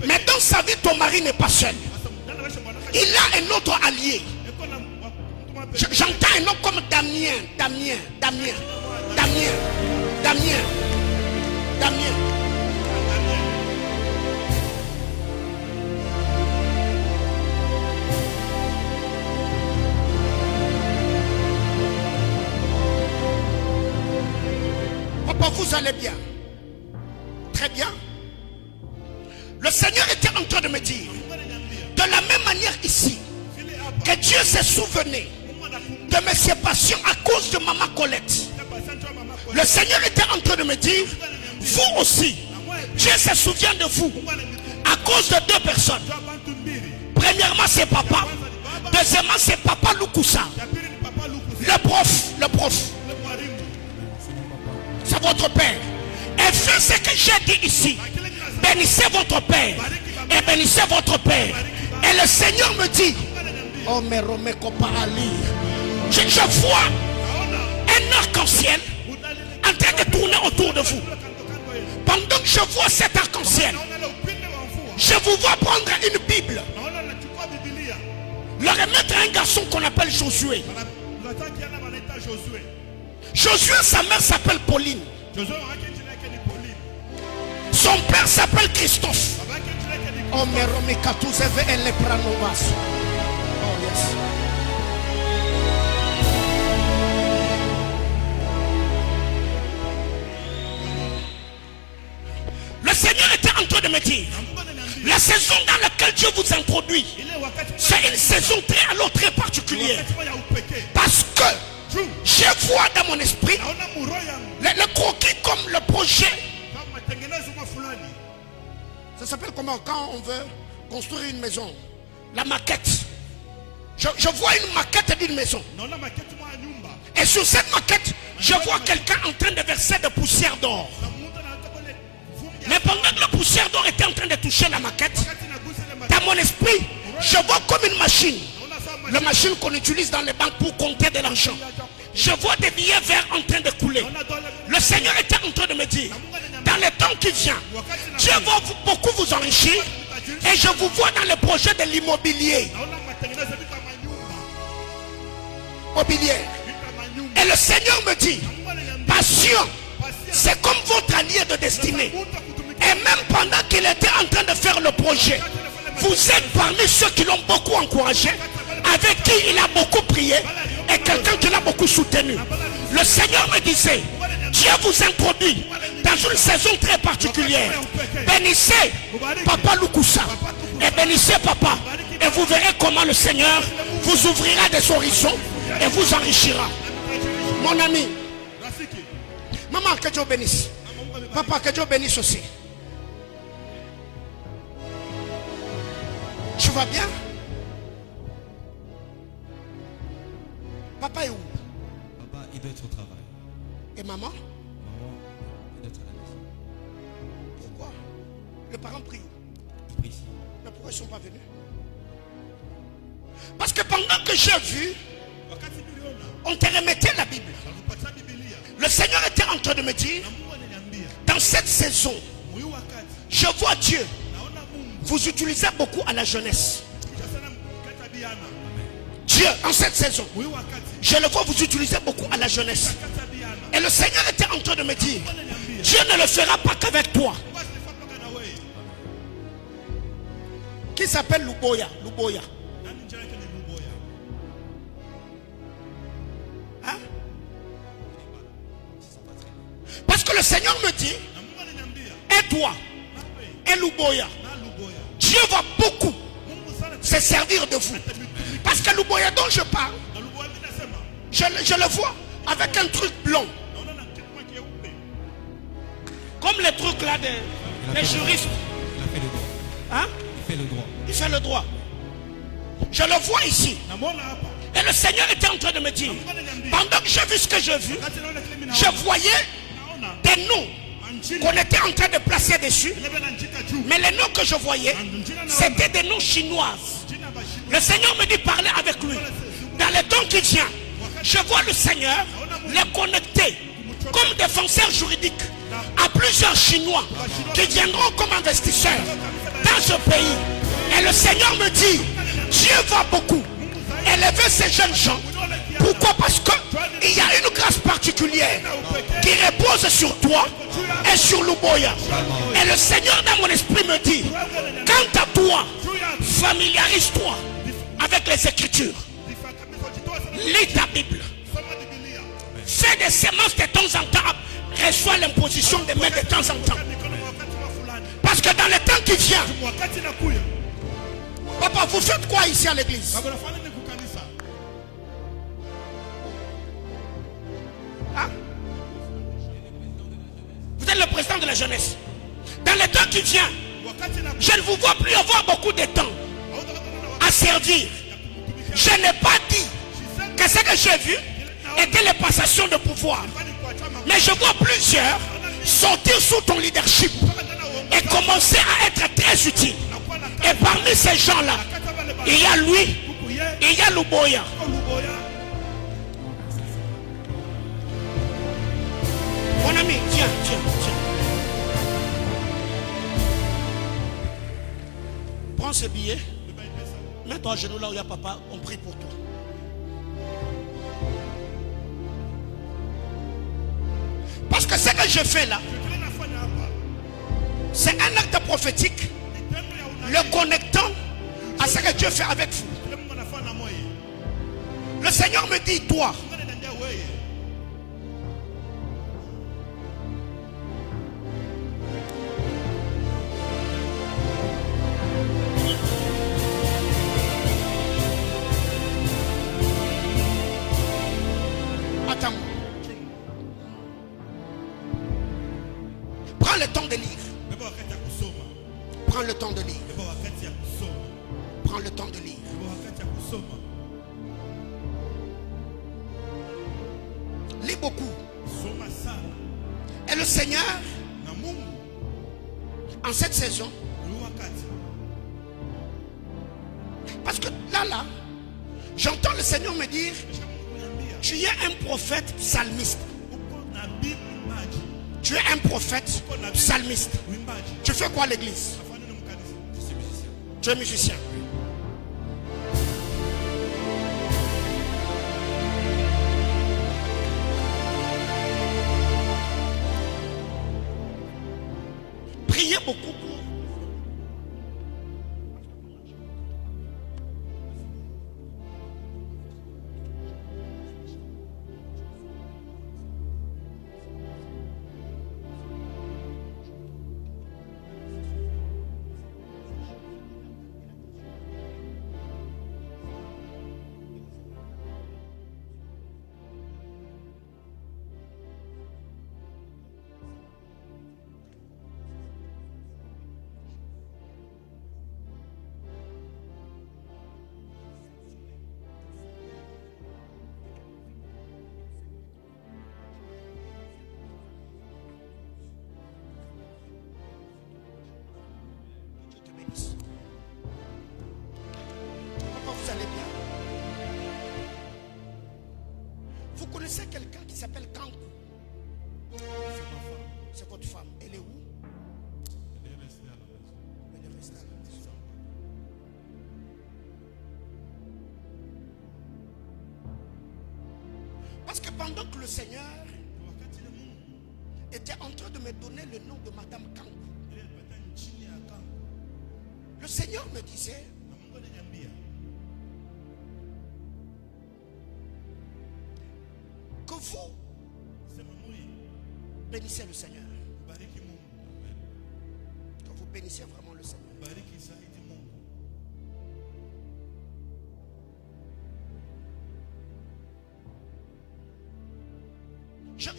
Mais dans sa vie, ton mari n'est pas seul. Il a un autre allié. J'entends un nom comme Damien. Papa, vous allez bien? Très bien. Le Seigneur était en train de me dire, de la même manière ici, que Dieu s'est souvenu de mes séparations à cause de Maman Colette. Le Seigneur était en train de me dire, vous aussi, Dieu se souvient de vous à cause de deux personnes. Premièrement, c'est papa. Deuxièmement, c'est papa Lukusa. Le prof. C'est votre père. Et faites ce que j'ai dit ici. Bénissez votre père. Et bénissez votre père. Et le Seigneur me dit, oh mais je vois un arc-en-ciel en train de tourner autour de vous. Pendant que je vois cet arc-en-ciel, je vous vois prendre une Bible, le remettre à un garçon qu'on appelle Josué. Josué, sa mère s'appelle Pauline. Son père s'appelle Christophe. Oh, mais Romi Katuzeve, elle les prend au bas. Oh, yes. Le Seigneur était en train de me dire, la saison dans laquelle Dieu vous introduit, c'est une saison alors très particulière. Parce que je vois dans mon esprit le croquis comme le projet. Ça s'appelle comment quand on veut construire une maison? La maquette. Je vois une maquette d'une maison. Et sur cette maquette, je vois quelqu'un en train de verser de poussière d'or. Mais pendant que la poussière d'or était en train de toucher la maquette, dans mon esprit, je vois comme une machine. La machine qu'on utilise dans les banques pour compter de l'argent. Je vois des billets verts en train de couler. Le Seigneur était en train de me dire, dans le temps qui vient, Dieu va beaucoup vous enrichir. Et je vous vois dans le projet de l'immobilier. Mobilier. Et le Seigneur me dit, patient, c'est comme votre allié de destinée. Et même pendant qu'il était en train de faire le projet, vous êtes parmi ceux qui l'ont beaucoup encouragé, avec qui il a beaucoup prié, et quelqu'un qui l'a beaucoup soutenu. Le Seigneur me disait, Dieu vous introduit dans une saison très particulière. Bénissez Papa Lukusa et bénissez Papa, et vous verrez comment le Seigneur vous ouvrira des horizons et vous enrichira. Mon ami, maman, que Dieu bénisse. Papa, que Dieu bénisse aussi. Tu vas bien? Papa est où? Papa, il doit être au travail. Et maman? Maman, il doit être à la maison. Pourquoi? Les parents prient où? Il prie ici. Mais pourquoi ils ne sont pas venus? Parce que pendant que j'ai vu, on te remettait la Bible. Le Seigneur était en train de me dire, dans cette saison, je vois Dieu vous utilisez beaucoup à la jeunesse. Dieu, en cette saison, je le vois vous utiliser beaucoup à la jeunesse. Et le Seigneur était en train de me dire, Dieu ne le fera pas qu'avec toi. Qui s'appelle Luboya? Luboya. Hein? Parce que le Seigneur me dit, et toi, et Luboya, Dieu va beaucoup se servir de vous. Parce que Luboya dont je parle, je le vois avec un truc blanc. Comme les trucs là des juristes. Il a fait le droit. Hein? Il fait le droit. Il fait le droit. Je le vois ici. Et le Seigneur était en train de me dire, pendant que j'ai vu ce que j'ai vu, je voyais des noms qu'on était en train de placer dessus. Mais les noms que je voyais, c'était des noms chinoises. Le Seigneur me dit parler avec lui. Dans le temps qui vient, je vois le Seigneur les connecter comme défenseurs juridiques à plusieurs Chinois qui viendront comme investisseurs dans ce pays. Et le Seigneur me dit, Dieu va beaucoup élever ces jeunes gens. Pourquoi? Parce qu'il y a une grâce particulière qui repose sur toi et sur Luboya. Et le Seigneur dans mon esprit me dit, quant à toi, familiarise-toi avec les Écritures. Lis ta Bible. Fais des semences de temps en temps. Reçois l'imposition des mains de temps en temps. Parce que dans le temps qui vient, papa, vous faites quoi ici à l'église? Hein? Vous êtes le président de la jeunesse. Dans le temps qui vient, je ne vous vois plus avoir beaucoup de temps à servir. Je n'ai pas dit que ce que j'ai vu était les passations de pouvoir. Mais je vois plusieurs sortir sous ton leadership et commencer à être très utile. Et parmi ces gens-là, il y a lui, il y a Luboya. Mon ami, tiens. Prends ce billet. Mets-toi à genoux là où il y a papa, on prie pour toi. Parce que ce que je fais là, c'est un acte prophétique le connectant à ce que Dieu fait avec vous. Le Seigneur me dit, toi, attends, prends le temps de lire. Prends le temps de lire. Prends le temps de lire. Lis beaucoup. Et le Seigneur, en cette saison, parce que là, j'entends le Seigneur me dire, tu es un prophète psalmiste. Tu es un prophète psalmiste. Tu fais quoi à l'église? Tu es musicien. Priez beaucoup pour. Comment vous allez bien? Vous connaissez quelqu'un qui s'appelle Kankou? C'est votre femme. Elle est où? Elle est restée à la maison. Parce que pendant que le Seigneur était en train de me donner le nom de Madame Kankou, le Seigneur me disait, que vous bénissez le Seigneur. Que vous bénissez vraiment le Seigneur.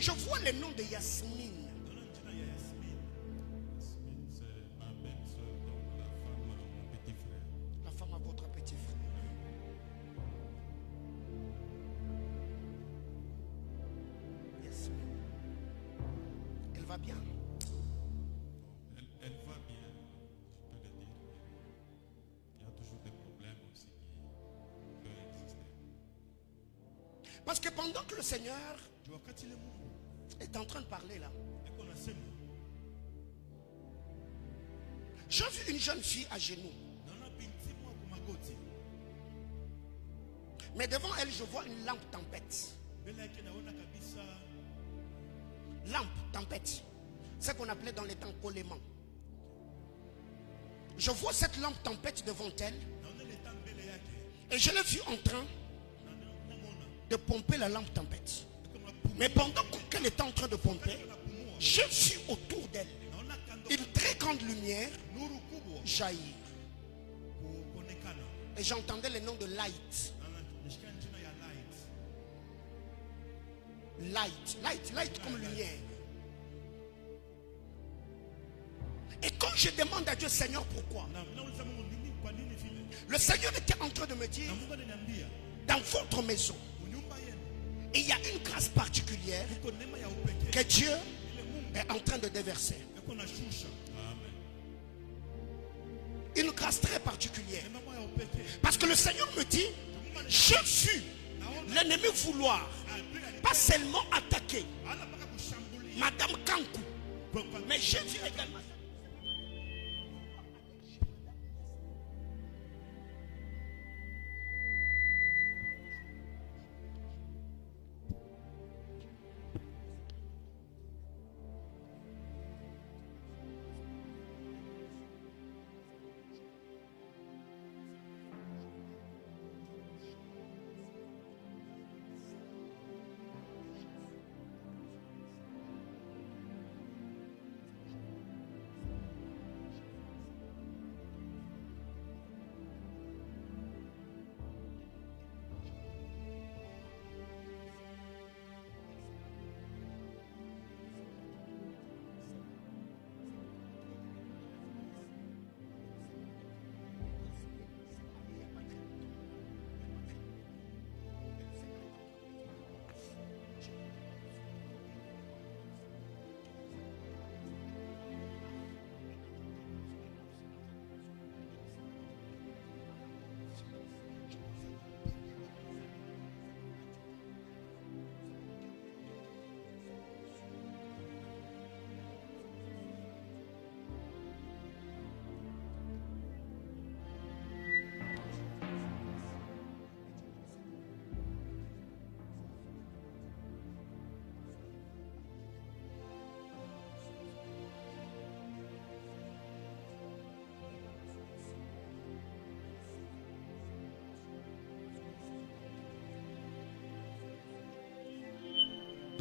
Je vois le nom de Yasmine. La femme à votre petit frère. Yasmine. Elle va bien? Elle va bien, je peux le dire. Il y a toujours des problèmes aussi qui peuvent exister. Parce que pendant que le Seigneur est en train de parler là, j'ai vu une jeune fille à genoux. Mais devant elle, je vois une lampe tempête. Lampe tempête. C'est ce qu'on appelait dans les temps colément. Je vois cette lampe tempête devant elle. Et je l'ai vue en train de pomper la lampe tempête. Mais pendant qu'elle était en train de pomper, j'ai vu autour d'elle une très grande lumière jaillir. Et j'entendais le nom de Light. Light comme lumière. Et quand je demande à Dieu, Seigneur, pourquoi? Le Seigneur était en train de me dire, dans votre maison, il y a une grâce particulière que Dieu est en train de déverser. Une grâce très particulière. Parce que le Seigneur me dit, j'ai vu l'ennemi vouloir pas seulement attaquer Madame Kankou, mais j'ai vu également.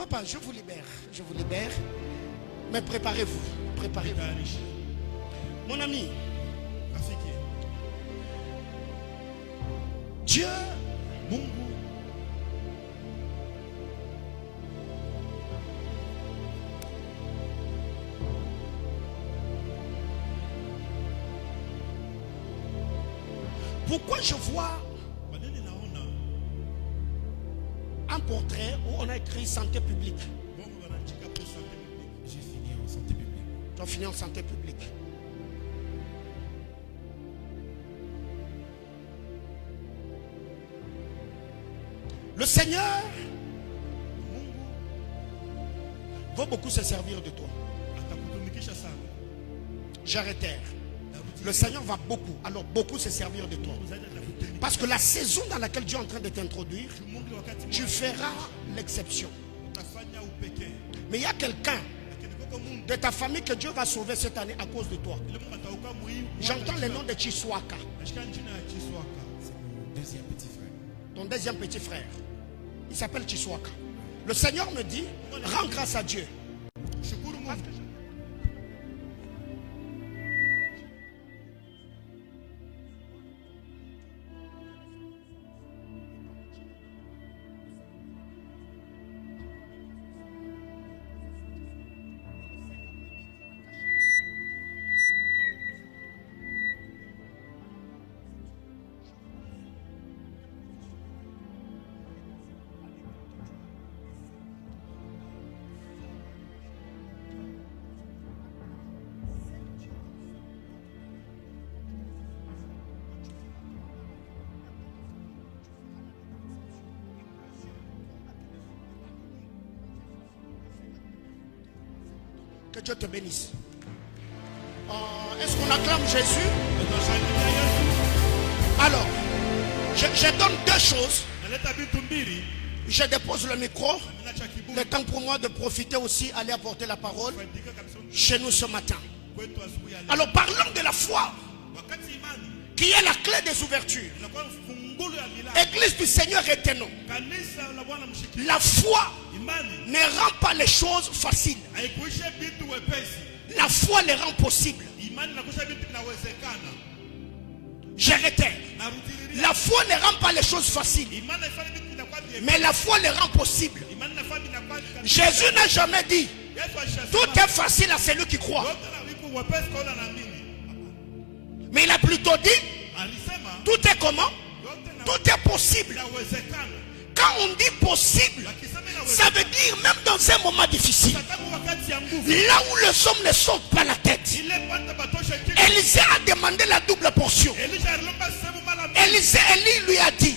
Papa, je vous libère. Je vous libère. Mais préparez-vous. Préparez-vous. Mon ami, Dieu, pourquoi je vois un portrait où on a écrit santé publique? J'ai fini en santé publique. Tu as fini en santé publique. Le Seigneur va beaucoup se servir de toi. J'arrête. Le Seigneur va beaucoup, alors beaucoup se servir de toi. Parce que la saison dans laquelle Dieu est en train de t'introduire, tu feras l'exception. Mais il y a quelqu'un de ta famille que Dieu va sauver cette année à cause de toi. J'entends le nom de Chiswaka. C'est mon deuxième petit frère. Ton deuxième petit frère. Il s'appelle Chiswaka. Le Seigneur me dit, rends grâce à Dieu. Que Dieu te bénisse. Est-ce qu'on acclame Jésus? Alors, je donne deux choses. Je dépose le micro. Le temps pour moi de profiter aussi, aller apporter la parole chez nous ce matin. Alors, parlons de la foi, qui est la clé des ouvertures. Église du Seigneur retenons. La foi ne rend pas les choses faciles. La foi les rend possibles. Je répète. La foi ne rend pas les choses faciles. Mais la foi les rend possibles. Jésus n'a jamais dit tout est facile à celui qui croit. Mais il a plutôt dit tout est comment? Tout est possible. Quand on dit possible, ça veut dire même dans un moment difficile, là où les hommes ne sautent pas la tête. Élisée a demandé la double portion. Élie lui a dit,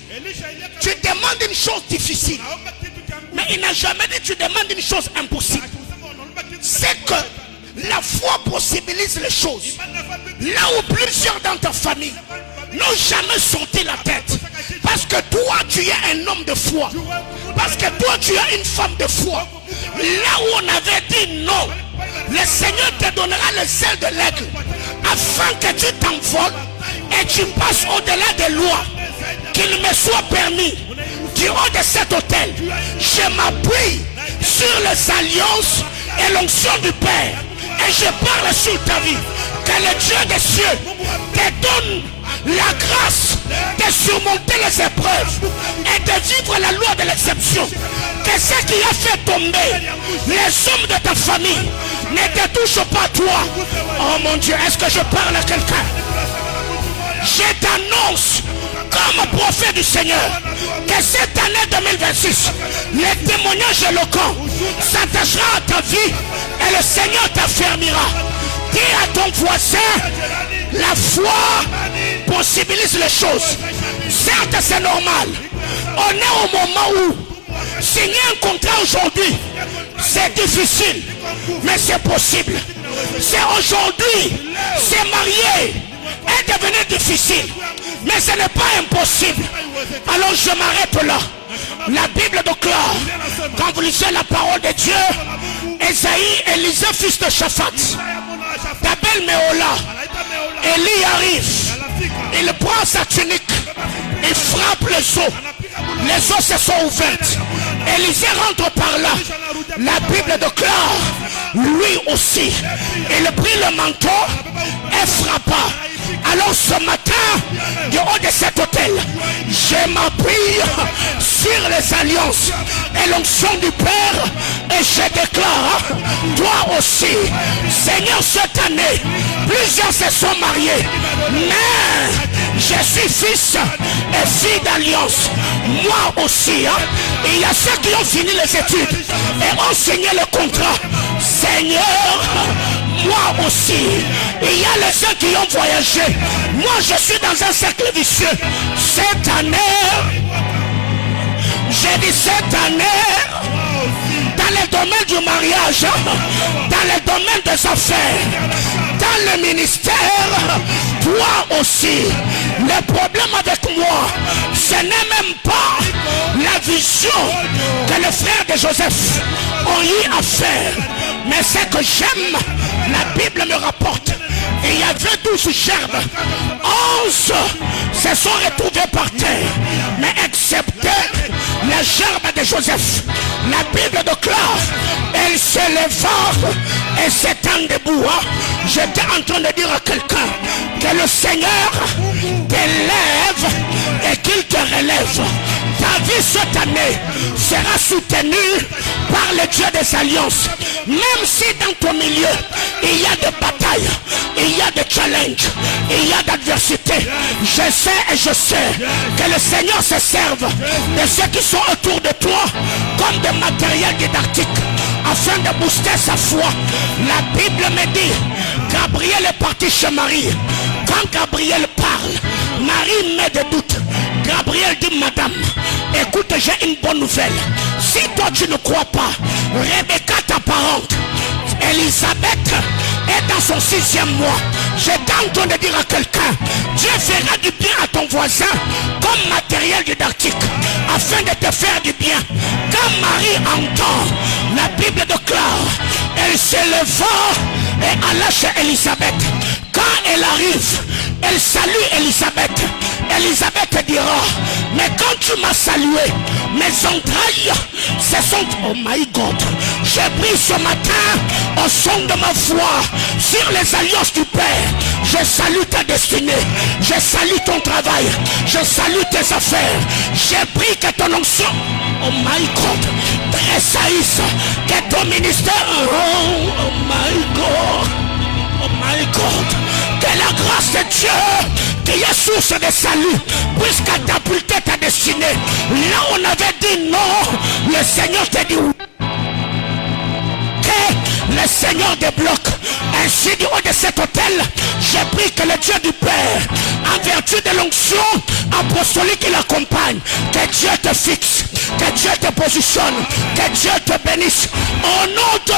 tu demandes une chose difficile, mais il n'a jamais dit tu demandes une chose impossible. C'est que la foi possibilise les choses. Là où plusieurs dans ta famille n'ont jamais sauté la tête. Parce que toi tu es un homme de foi. Parce que toi tu es une femme de foi. Là où on avait dit non, le Seigneur te donnera le sel de l'aigle, afin que tu t'envoles et tu passes au-delà des lois. Qu'il me soit permis, du haut de cet autel, je m'appuie sur les alliances et l'onction du Père. Et je parle sur ta vie. Que le Dieu des cieux te donne la grâce de surmonter les épreuves et de vivre la loi de l'exception. Que ce qui a fait tomber les hommes de ta famille ne te touche pas toi. Oh mon Dieu, est-ce que je parle à quelqu'un? Je t'annonce comme prophète du Seigneur que cette année 2026, les témoignages éloquents s'attachera à ta vie et le Seigneur t'affermira. Dis à ton voisin, la foi possibilise les choses. Certes, c'est normal. On est au moment où signer un contrat aujourd'hui, c'est difficile, mais c'est possible. C'est aujourd'hui, c'est marié est devenu difficile, mais ce n'est pas impossible. Alors je m'arrête là. La Bible déclare, quand vous lisez la parole de Dieu, Esaïe, Élisée, fils de Shaphat, d'Abel Méola, Élie arrive, il prend sa tunique, il frappe les eaux se sont ouvertes. Élisée rentre par là. La Bible déclare, lui aussi, il prit le manteau et frappa. Alors ce matin, du haut de cet hôtel, je m'appuie sur les alliances et l'onction du Père et je déclare, toi aussi, Seigneur, cette année, plusieurs se sont mariés, mais je suis fils et fille d'alliance. Moi aussi, il y a ceux qui ont fini les études et ont signé le contrat. Seigneur, moi aussi, il y a les gens qui ont voyagé. Moi, je suis dans un cercle vicieux. Cette année, j'ai dit cette année, dans le domaine du mariage, dans le domaine des affaires, dans le ministère, toi aussi. Le problème avec moi, ce n'est même pas la vision que les frères de Joseph ont eu à faire, mais c'est que j'aime, la Bible me rapporte, il y avait 12 gerbes, 11 se sont retrouvés par terre, mais excepté la gerbe de Joseph, la Bible déclare, elle se leva et s'étend debout. J'étais en train de dire à quelqu'un que le Seigneur t'élève et qu'il te relève. Ta vie cette année sera soutenue par le Dieu des alliances. Même si dans ton milieu, il y a des batailles, il y a des challenges, il y a d'adversité. Je sais et je sais que le Seigneur se serve de ceux qui sont autour de toi comme des matériels didactiques afin de booster sa foi. La Bible me dit, Gabriel est parti chez Marie. Quand Gabriel parle, Marie met des doutes. Gabriel dit, madame, écoute, j'ai une bonne nouvelle. Si toi tu ne crois pas, Rebecca ta parente, Elisabeth est dans son 6e mois. J'étais en train de dire à quelqu'un, Dieu fera du bien à ton voisin comme matériel didactique afin de te faire du bien. Quand Marie entend, la Bible déclare, elle se leva et alla chez Elisabeth. Quand elle arrive, elle salue Elisabeth. Elisabeth dira, mais quand tu m'as salué, mes entrailles se sont... Oh my God, j'ai pris ce matin au son de ma voix sur les alliances du Père. Je salue ta destinée, je salue ton travail, je salue tes affaires. J'ai pris que ton onction, oh my God, tressaillisse, que ton ministère, oh my God, oh my God, que la grâce de Dieu qui est source de salut puisse catapulter ta destinée. Là on avait dit non, le Seigneur te dit oui. Que le Seigneur débloque. Ainsi du haut de cet hôtel, j'ai pris que le Dieu du Père, en vertu de l'onction apostolique qui l'accompagne, que Dieu te fixe, que Dieu te positionne, que Dieu te bénisse au nom de...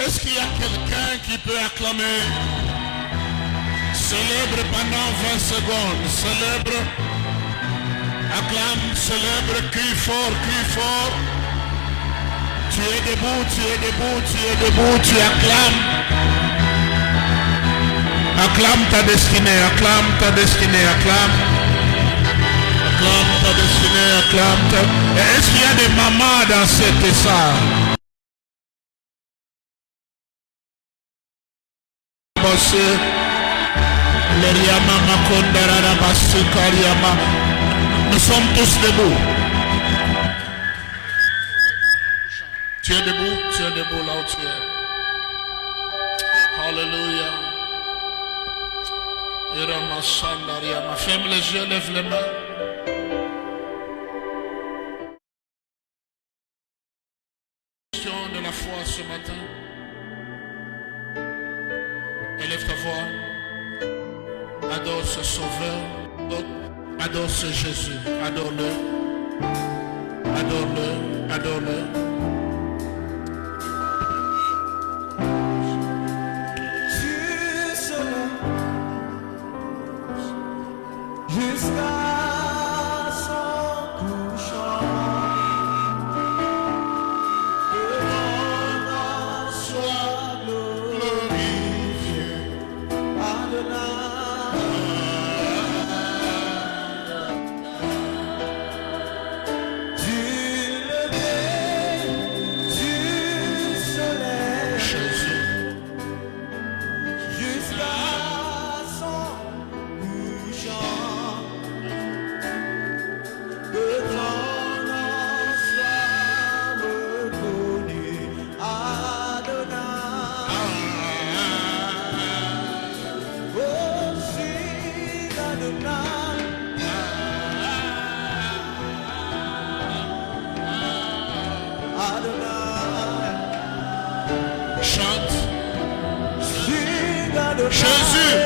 Est-ce qu'il y a quelqu'un qui peut acclamer? Célèbre pendant 20 secondes. Célèbre. Acclame, célèbre, crie fort, crie fort. Tu es debout, tu es debout, tu es debout, tu acclames. Acclame ta destinée, acclame ta destinée, acclame. Acclame ta destinée, acclame ta... Est-ce qu'il y a des mamans dans cette salle? Nous sommes tous debout. Tu es debout là où tu es. Alléluia. Ferme les yeux, lève les mains. De la foi ce matin. Élève ta voix. Adore ce Sauveur. Adore ce Jésus. Adore-le. Adore-le. Adore-le. Jusqu'à son couchant, que ton nom soit glorifié. Adonai, du lever du soleil Jésus, jusqu'à son couchant, que ton nom soit reconnu. Adonai, oh, si Adonai, Adonai, chante. si Adonai. Jésus.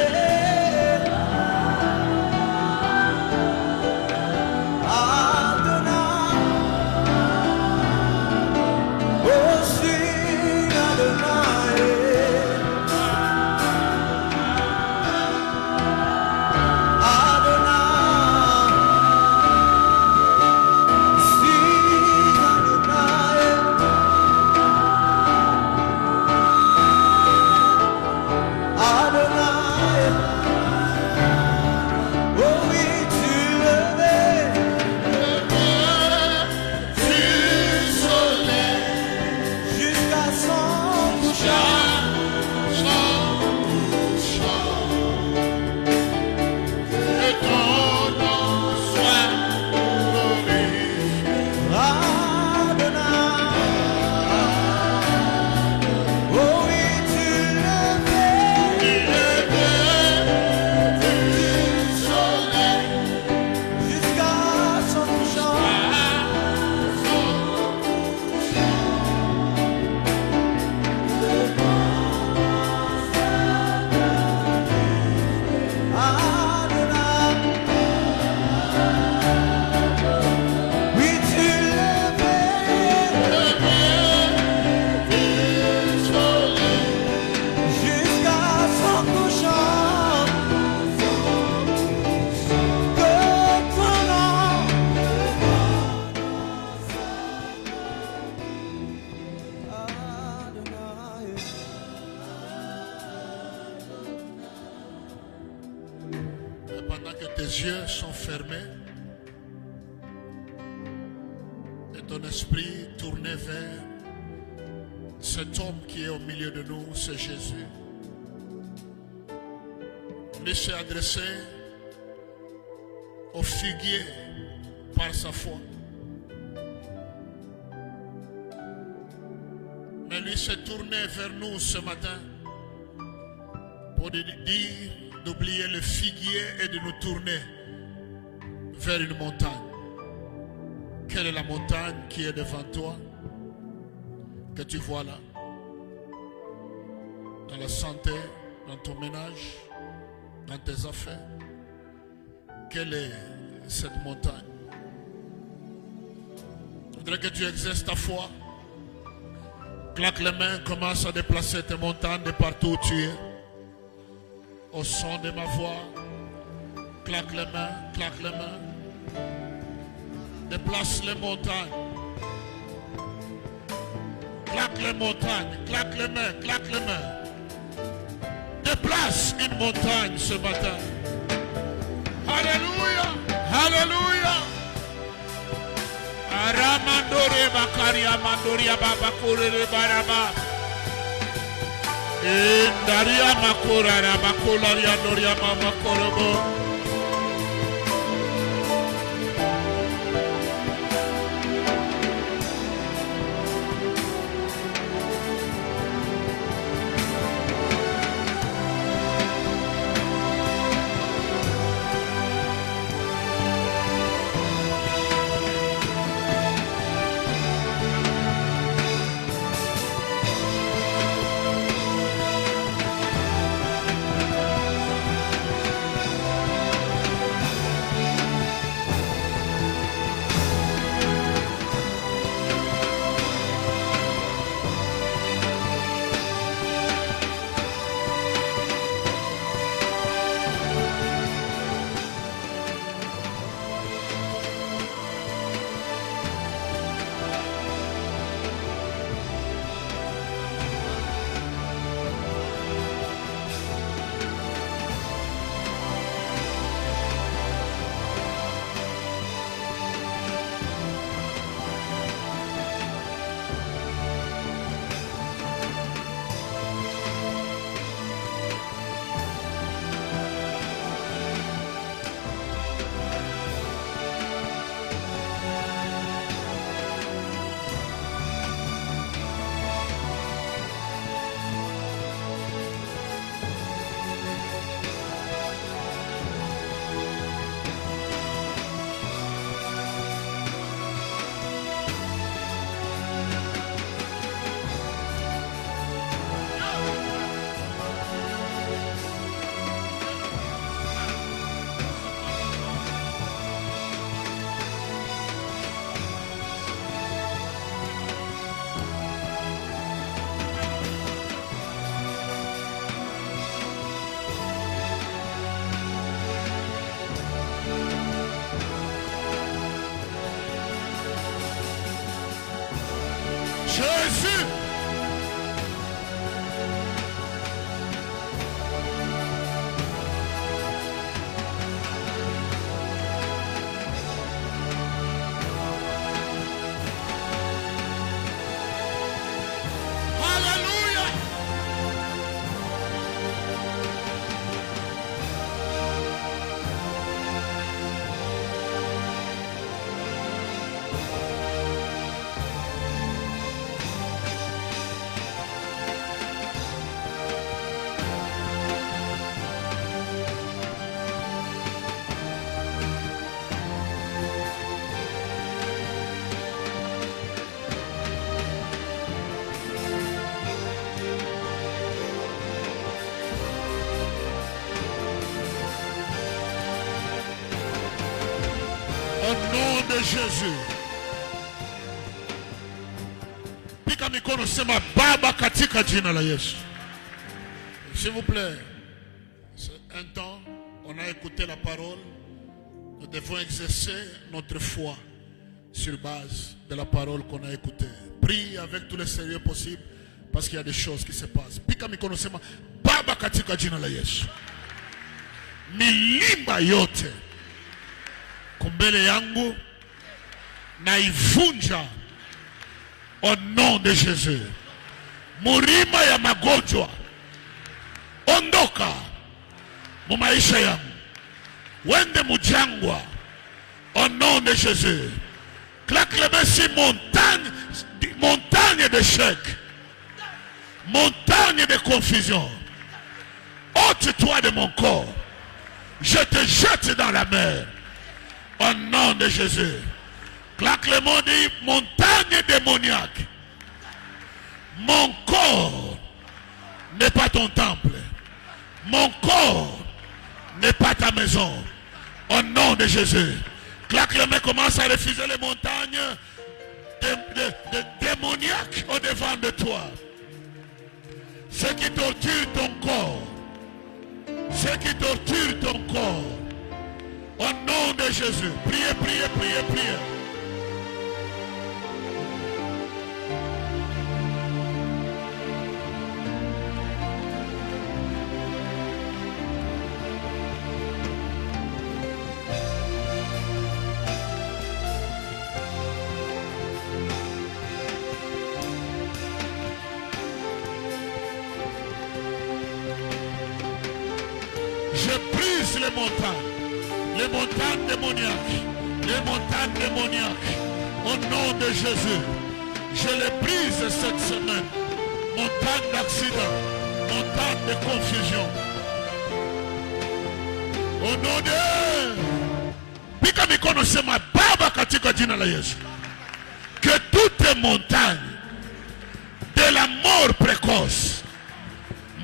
Pendant que tes yeux sont fermés et ton esprit tourné vers cet homme qui est au milieu de nous, c'est Jésus. Lui s'est adressé au figuier par sa foi. Mais lui s'est tourné vers nous ce matin pour nous dire d'oublier le figuier et de nous tourner vers une montagne. Quelle est la montagne qui est devant toi, que tu vois là? Dans la santé, dans ton ménage, dans tes affaires. Quelle est cette montagne? Je voudrais que tu exerces ta foi. Claque les mains, commence à déplacer tes montagnes de partout où tu es. Au son de ma voix, claque les mains, claque les mains. Déplace les montagnes. Claque les montagnes, claque les mains, claque les mains. Déplace une montagne ce matin. Alléluia, alléluia. Aramandore bakaria mandoria baba kurere baraba. Daria makura rabakola doria mama korobo. Jésus. Pika mikono sema Baba katika jina la Yesu. S'il vous plaît, c'est un temps, on a écouté la parole. Nous devons exercer notre foi sur base de la parole qu'on a écoutée. Prie avec tout le sérieux possible parce qu'il y a des choses qui se passent. Pika mikono sema Baba katika jina la Yesu. Milima yote kumbele yangu na ivunja au nom de Jésus. Murima ya magonjwa ondoka mu maisha yangu. Wende mujangwa au nom de Jésus. Claque les mains sur montagne d'échec, montagne de confusion. Ôte-toi de mon corps. Je te jette dans la mer. Au nom de Jésus. Claque le mot dit montagne démoniaque. Mon corps n'est pas ton temple. Mon corps n'est pas ta maison. Au nom de Jésus. Claque le main, commence à refuser les montagnes démoniaques au devant de toi. Ce qui torture ton corps. Ce qui torture ton corps. Au nom de Jésus. Priez, priez, priez, priez. Je brise les montagnes démoniaques, les montagnes démoniaques, au nom de Jésus. Je les brise cette semaine. Montagne d'accident, montagne de confusion. Au nom de... Pika mikono sema Baba katika jina la Yesu. Que toutes les montagnes de la mort précoce,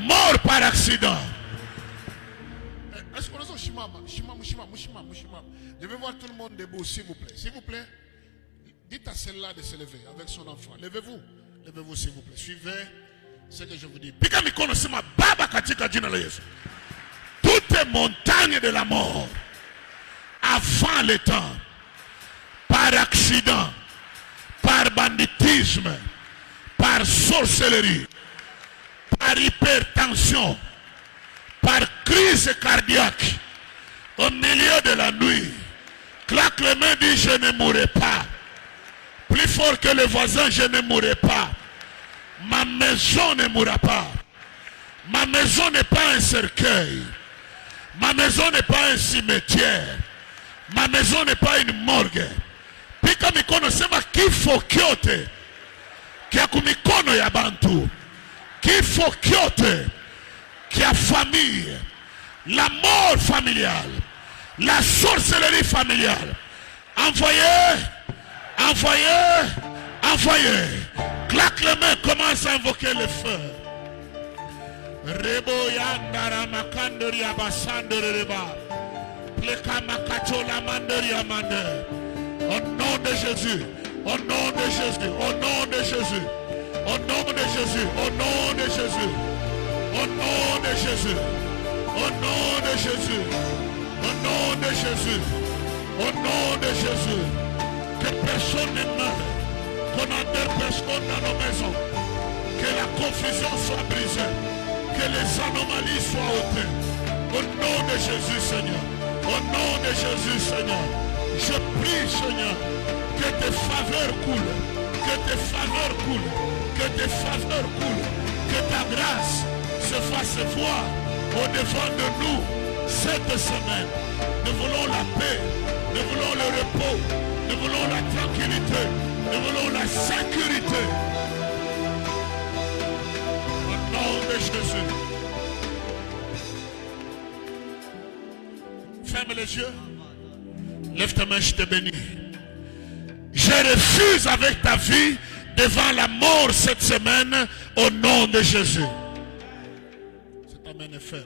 mort par accident. Est-ce qu'on a Shimama? Je vais voir tout le monde debout, s'il vous plaît. S'il vous plaît, dites à celle-là de se lever avec son enfant. Levez-vous. Levez-vous, s'il vous plaît. Suivez ce que je vous dis. Pika mikono sema Baba katika jina la Yesu. Toutes les montagnes de la mort, avant le temps, par accident, par banditisme, par sorcellerie, par hypertension, par crise cardiaque, au milieu de la nuit, claque les mains, dit je ne mourrai pas. Plus fort que le voisin, je ne mourrai pas. Ma maison ne mourra pas. Ma maison n'est pas un cercueil. Ma maison n'est pas un cimetière. Ma maison n'est pas une morgue. Pika mikono sema kifo kyote kia kumikono ya bantu. Kifo kyote kia famille. La mort familiale. La sorcellerie familiale. Envoyez. Envoyez. Envoyez. Claque les mains, commence à invoquer le feu. Rebo yandara makandori abasandere reba. Pleka makatola mandori amande. Au nom de Jésus. Au nom de Jésus. Au nom de Jésus. Au nom de Jésus. Au nom de Jésus. Au nom de Jésus. Au nom de Jésus. Au nom de Jésus. Au nom de Jésus. Que personne ne meure. Qu'on enterre personne dans nos maisons. Que la confusion soit brisée. Que les anomalies soient ôtées. Au nom de Jésus, Seigneur. Au nom de Jésus, Seigneur. Je prie, Seigneur, que tes faveurs coulent. Que tes faveurs coulent. Que tes faveurs coulent. Que ta grâce se fasse voir au-devant de nous cette semaine. Nous voulons la paix. Nous voulons le repos. Nous voulons la tranquillité. Nous voulons la sécurité. Au nom de Jésus. Ferme les yeux. Lève ta main, je te bénis. Je refuse avec ta vie devant la mort cette semaine au nom de Jésus. Ta main est ferme.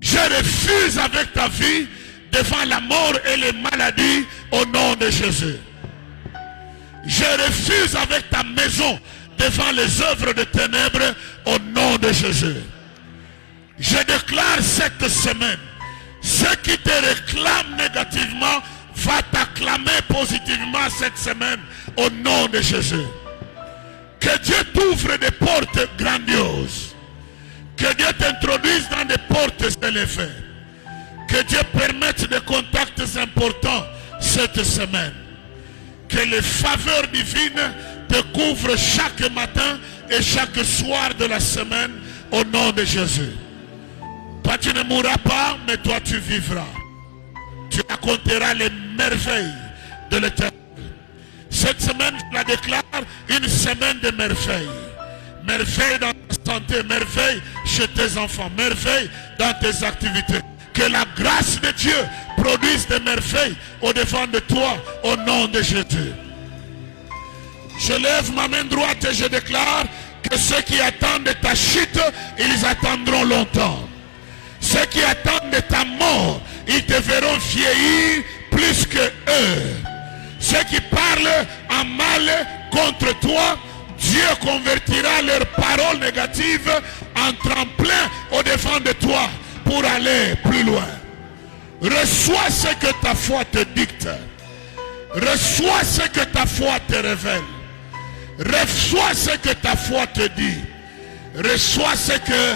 Je refuse avec ta vie devant la mort et les maladies au nom de Jésus. Je refuse avec ta maison devant les œuvres de ténèbres au nom de Jésus. Je déclare cette semaine, ce qui te réclame négativement va t'acclamer positivement cette semaine au nom de Jésus. Que Dieu t'ouvre des portes grandioses. Que Dieu t'introduise dans des portes élevées. Que Dieu permette des contacts importants cette semaine. Que les faveurs divines te couvrent chaque matin et chaque soir de la semaine au nom de Jésus. Toi tu ne mourras pas, mais toi tu vivras. Tu raconteras les merveilles de l'Éternel. Cette semaine, je la déclare une semaine de merveilles. Merveilles dans ta santé, merveilles chez tes enfants, merveilles dans tes activités. Que la grâce de Dieu produise des merveilles au-devant de toi, au nom de Jésus. Je lève ma main droite et je déclare que ceux qui attendent ta chute, ils attendront longtemps. Ceux qui attendent de ta mort, ils te verront vieillir plus que eux. Ceux qui parlent en mal contre toi, Dieu convertira leurs paroles négatives en tremplin au-devant de toi pour aller plus loin. Reçois ce que ta foi te dicte. Reçois ce que ta foi te révèle. Reçois ce que ta foi te dit. Reçois ce que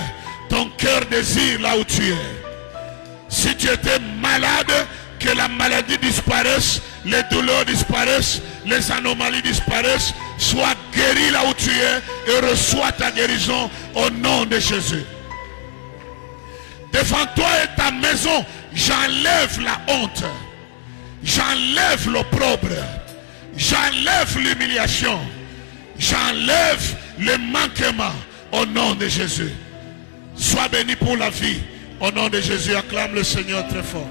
ton cœur désire là où tu es. Si tu étais malade, que la maladie disparaisse, les douleurs disparaissent, les anomalies disparaissent. Sois guéri là où tu es et reçois ta guérison au nom de Jésus. Devant toi et ta maison, j'enlève la honte. J'enlève l'opprobre. J'enlève l'humiliation. J'enlève le manquement au nom de Jésus. Sois béni pour la vie. Au nom de Jésus, acclame le Seigneur très fort.